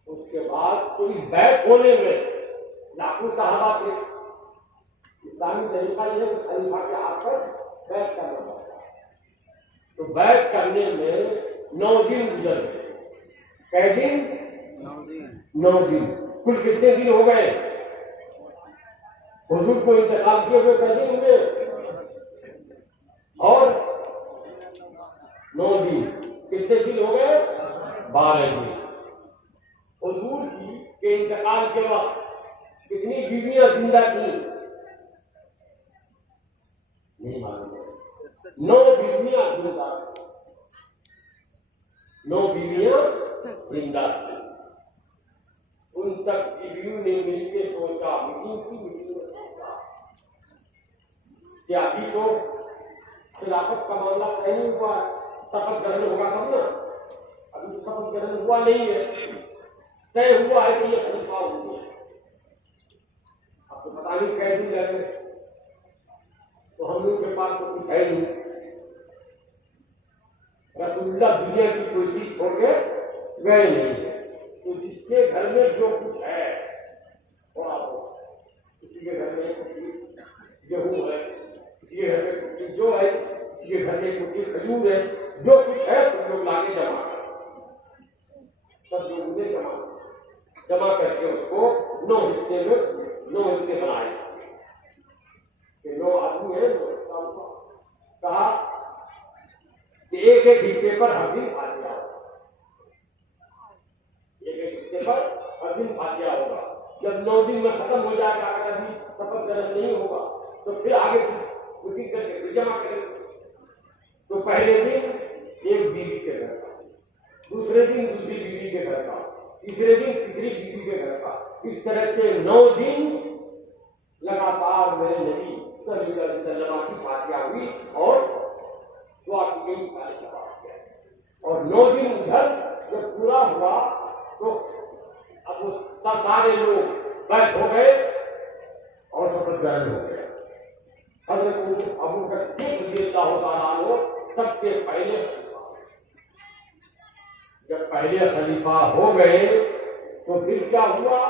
اس کے بعد تو اس بیعت ہونے میں لاکھوں صحابہ تھے۔ اسلامی طریقہ یہ ہے کہ خلیفہ کے ہاتھ پر بیعت کرنا پڑتا ہے، تو بیعت کرنے میں 9 دن گزر گئے۔ کئے دن؟ 9 دن۔ کل کتنے دن ہو گئے حضور کو انتقال کیے ہوئے؟ کئے دن ہوئے؟ اور 9 دن، کتنے دن ہو گئے؟ 12 دن۔ حضور کی کے انتقال کے وقت کتنی بیویاں زندہ تھیں؟ نہیں معلوم ہے۔ 9 بیویاں زندہ، 9 بیویاں زندہ تھیں۔ ان سب بیویوں نے مل کے سوچا، میٹنگ میں سوچا کہ ابھی تو خلافت کا معاملہ نہیں ہوا، شپتھ گرہن ہوگا تب نا، ابھی تو شپتھ گرہن ہوا نہیں ہے، طے ہوا ہے کہ یہ خلیفہ ہوں گے، اب تو پتہ نہیں کئے دن لگے، تو ہم لوگ کے پاس تو کچھ ہے نہیں، رسول اللہ دنیا کی کوئی چیز چھوڑ کے گئے نہیں، تو جس کے گھر میں جو کچھ ہے تھوڑا بہت، کسی کے گھر میں گیہوں ہے، کسی کے گھر میں کچھ جو ہے، کسی کے گھر میں کچھ کھجور ہے، جو کچھ ہے سب لوگ لا کے جمع کریں، سب لوگ انہیں جمع کر کے اس کو 9 حصے میں 9 حصے بنائے کہ 9 آدمی ہیں، کہا کہ ایک ایک حصے پر ہر دن فاتحہ ہوگا، ایک ایک حصے پر ہر دن فاتحہ ہوگا۔ جب 9 دن میں ختم ہو جائے گا، اگر ابھی شپتھ گرہن نہیں ہوگا تو پھر آگے میٹنگ کر کے پھر جمع کریں، تو پہلے دن ایک بیوی کے گھر کا، دوسرے دن دوسری بیوی کے گھر کا، تیسرے دن تیسری بیوی کے گھر کا، اس طرح سے 9 دن لگاتار میرے نبی صلی اللہ علیہ وسلم کی فاتحہ ہوئی اور دعا کی گئی، سارے جواب کیا، اور 9 دن ادھر جب پورا ہوا تو اب وہ سارے لوگ بیٹھ ہو گئے اور سفر جاری ہو گیا. حضرت ابو بکر صدیق رضی اللہ تعالیٰ عنہ سب سے پہلے جب پہلے خلیفہ ہو گئے تو پھر کیا ہوا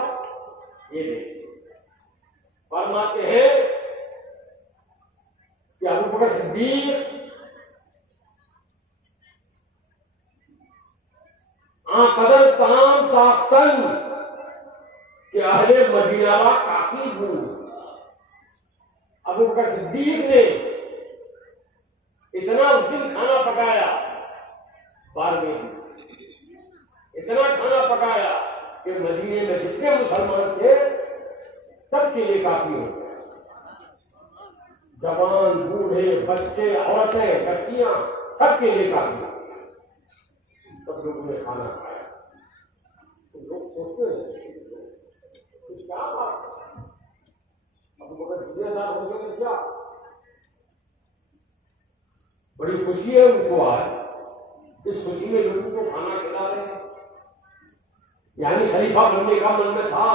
یہ دیکھیں. فرماتے ہیں کہ ابو بکر صدیق قدر تمام ساختن کہ اہل مدینہ کافی ہوں. ابو بکر صدیق نے اتنا اس دن کھانا پکایا، بعد میں اتنا کھانا پکایا کہ مدینے میں جتنے مسلمان تھے سب کے لیے کافی ہو گیا. جوان بوڑھے بچے عورتیں بچیاں سب کے لیے کافی ہو گیا. سب لوگوں نے کھانا کھایا. تو لوگ سوچتے ہیں کیا بات ہے، ابو بکر ذمہ دار ہو گئے کیا؟ بڑی خوشی ہے ان کو. آج اس خوشی میں لوگوں کو کھانا کھلا رہے ہیں. یعنی خلیفہ بننے کا من میں تھا،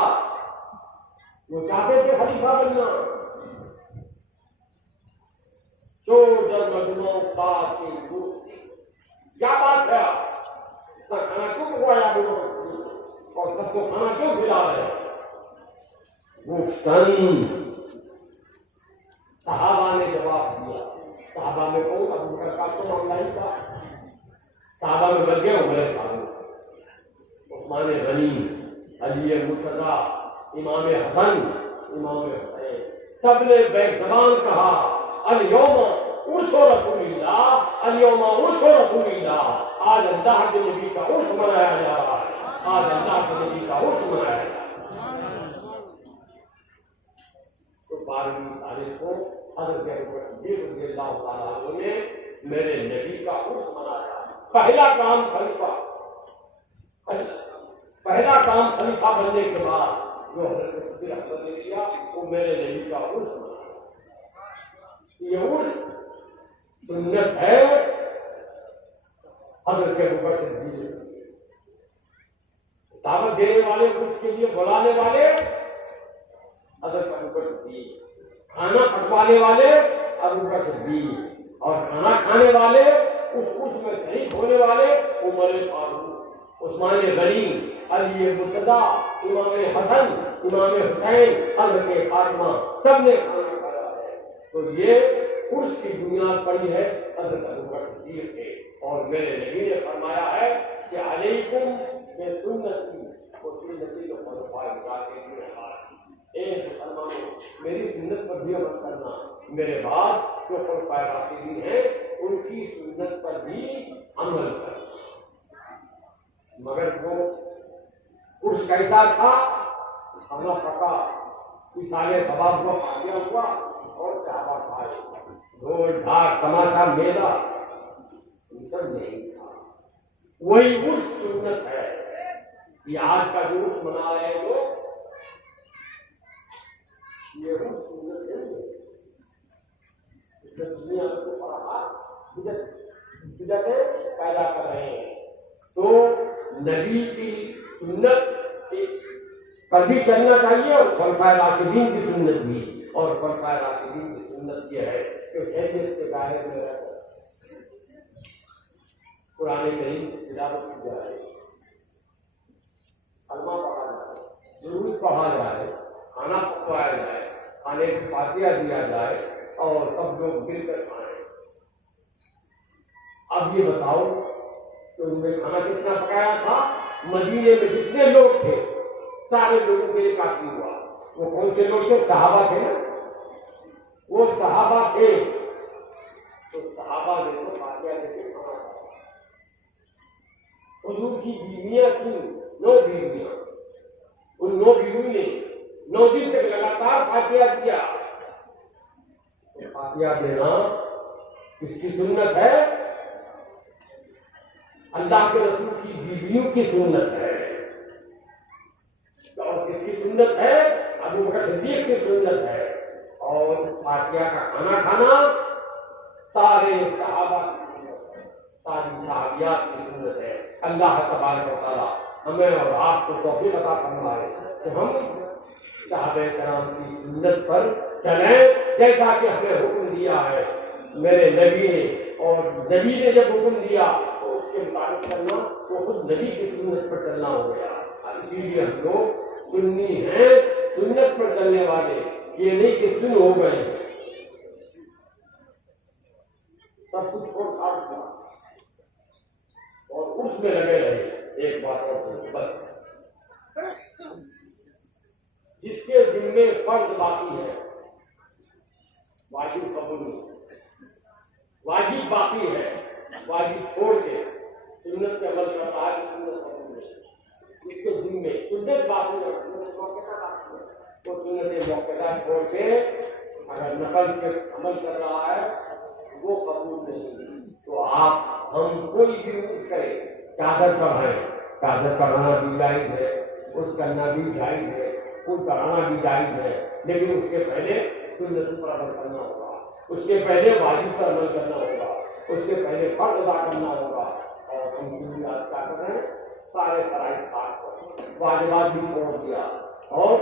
وہ چاہتے تھے خلیفہ بننا. کیا بات ہے، کھانا کیوں پکوایا اور سب کو کھانا کیوں کھلا رہے ہیں؟ وہ صحابہ نے جواب دیا. صحابہ میں کون ابو بکر کا تو معاملہ ہی تھا. صحابہ میں بچ گئے عمر فاروق، عثمان غنی، علی مرتضیٰ، امام حسن، امام حسین، سب نے بیک زبان کہا الیوم عرس رسول اللہ، الیوم عرس رسول اللہ. آج اللہ کے نبی کا عرس منایا جا رہا ہے، آج اللہ کے نبی کا عرس منایا جا رہا ہے. تو 12ویں تاریخ کو حضرت ابو بکر صدیق رضی اللہ تعالیٰ عنہ نے میرے نبی کا عرس منایا. پہلا کام خلیفہ بننے کے بعد جو حضرت صدیق اکبر نے کیا وہ میرے نبی کا عرس منایا. یہ عرس سنت ہے حضرت ابو بکر صدیق. دعوت دینے والے عرس کے لیے بلانے والے حضرت ابو بکر صدیق، کھانا پکوانے والے ابو بکر صدیق، اور کھانا کھانے والے اس عرس میں شریک ہونے والے عمر فاروق، عثمان غنی، علی مرتضیٰ، امام حسن، امام حسین، حضرت فاطمہ، سب نے کھانا کھایا ہے. تو یہ عرس کی بنیاد پڑی ہے حضرت ابو بکر صدیق سے. اور میرے نبی نے فرمایا ہے کہ علیکم بسنتی وسنت الخلفاء الراشدین. اے مسلمانوں، میری سنت پر بھی عمل کرنا، میرے بعد جو خلفاء راشدین ہیں ان کی سنت پر بھی عمل کرنا. مگر وہ عرس کیسا تھا؟ کھانا پکا، سالے ثواب کو فاتحہ ہوا اور صحابہ کھائے، ڈھول ڈھاک تماشا میلہ یہ سب نہیں تھا. وہی عرس سنت ہے. یہ آج کا جو عرس منا رہے ہیں لوگ، یہ عرس سنت ہے. اس میں دنیا کو پڑھا بدعتیں پیدا کر رہے ہیں. تو نبی کی سنت پر بھی چلنا چاہیے اور خلفائے راشدین کی سنت بھی. اور خلفائے راشدین کی سنت یہ ہے کہ خیریت کے دائرے میں رہ کر قرآن کریم کی تلاوت کی جائے، کلمہ پڑھا جائے، درود پڑھا جائے، کھانا پکوایا جائے، کھانے کی فاتحہ دیا جائے اور سب لوگ مل کر کھائیں. اب یہ بتاؤ کہ انہوں نے کھانا کتنا پکایا تھا؟ مدینے میں جتنے لوگ تھے سارے لوگوں کے لیے کافی ہوا. وہ کون سے لوگ تھے؟ صحابہ تھے نا. وہ صحابہ تھے تو صحابہ نے تو فاتحہ دے کے کھانا کھایا. حضور کی بیویاں تھیں 9 بیویاں، ان 9 بیوی نے 9 دن تک لگاتار فاتحہ دیا. فاتحہ دینا کس کی سنت ہے؟ اللہ کے رسول کی بیویوں کی سنت ہے. اور کس کی سنت ہے؟ ابو بکر صدیق کی سنت ہے. اور فاتحہ کا کھانا کھانا سارے صحابہ کی سنت ہے. ساری صحابیات کی سنت ہے. اللہ تبارک و تعالیٰ ہمیں اور آپ کو توفیق عطا فرمائے کہ ہم صحابہ کرام کی سنت پر چلیں جیسا کہ ہمیں حکم دیا ہے میرے نبی نے. اور نبی نے جب حکم دیا تو اس کے مطابق چلنا تو خود نبی کی سنت پر چلنا ہو گیا. اسی لیے ہم لوگ سنی ہیں, سنت پر چلنے والے. یہ نہیں کہ سن ہو گئے سب کچھ چھوڑ چھاڑ دیا اور اس میں لگے رہے. ایک بات اور بس, جس کے ذمے فرض باقی ہے واجب قبول نہیں, واجب باقی ہے واجب چھوڑ کے سنت کے عمل کرتا ہے سنت قبول نہیں. اس کے ذمے سنت باقی ہے تو سنت موقع چھوڑ کے اگر نقل کے عمل کر رہا ہے وہ قبول نہیں. تو آپ ہم کوئی بھی کچھ کریں, چادر چڑھائیں, چادر چڑھانا بھی جائز ہے, کچھ کرنا بھی جائز ہے, کچھ کرانا بھی جائز ہے, لیکن اس سے پہلے سنت پر عمل کرنا ہوگا, اس سے پہلے واجب پر عمل کرنا ہوگا, اس سے پہلے فرض ادا کرنا ہوگا. اور ہم دنیا کیا کر رہے ہیں, سارے فرائض کر واجبات بھی چھوڑ دیا اور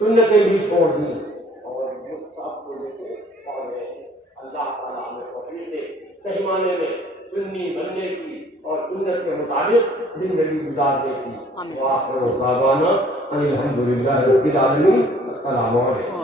سنتیں بھی چھوڑ دی اور جو سب کو لے کے پڑھ رہے ہیں. اللہ تعالیٰ ہمیں توفیق دے صحیح معنی میں سنی بننے کی اور سنت کے مطابق زندگی گزارنے کی. وآخر دعوانا ان الحمد للہ رب العالمین. السلام علیکم.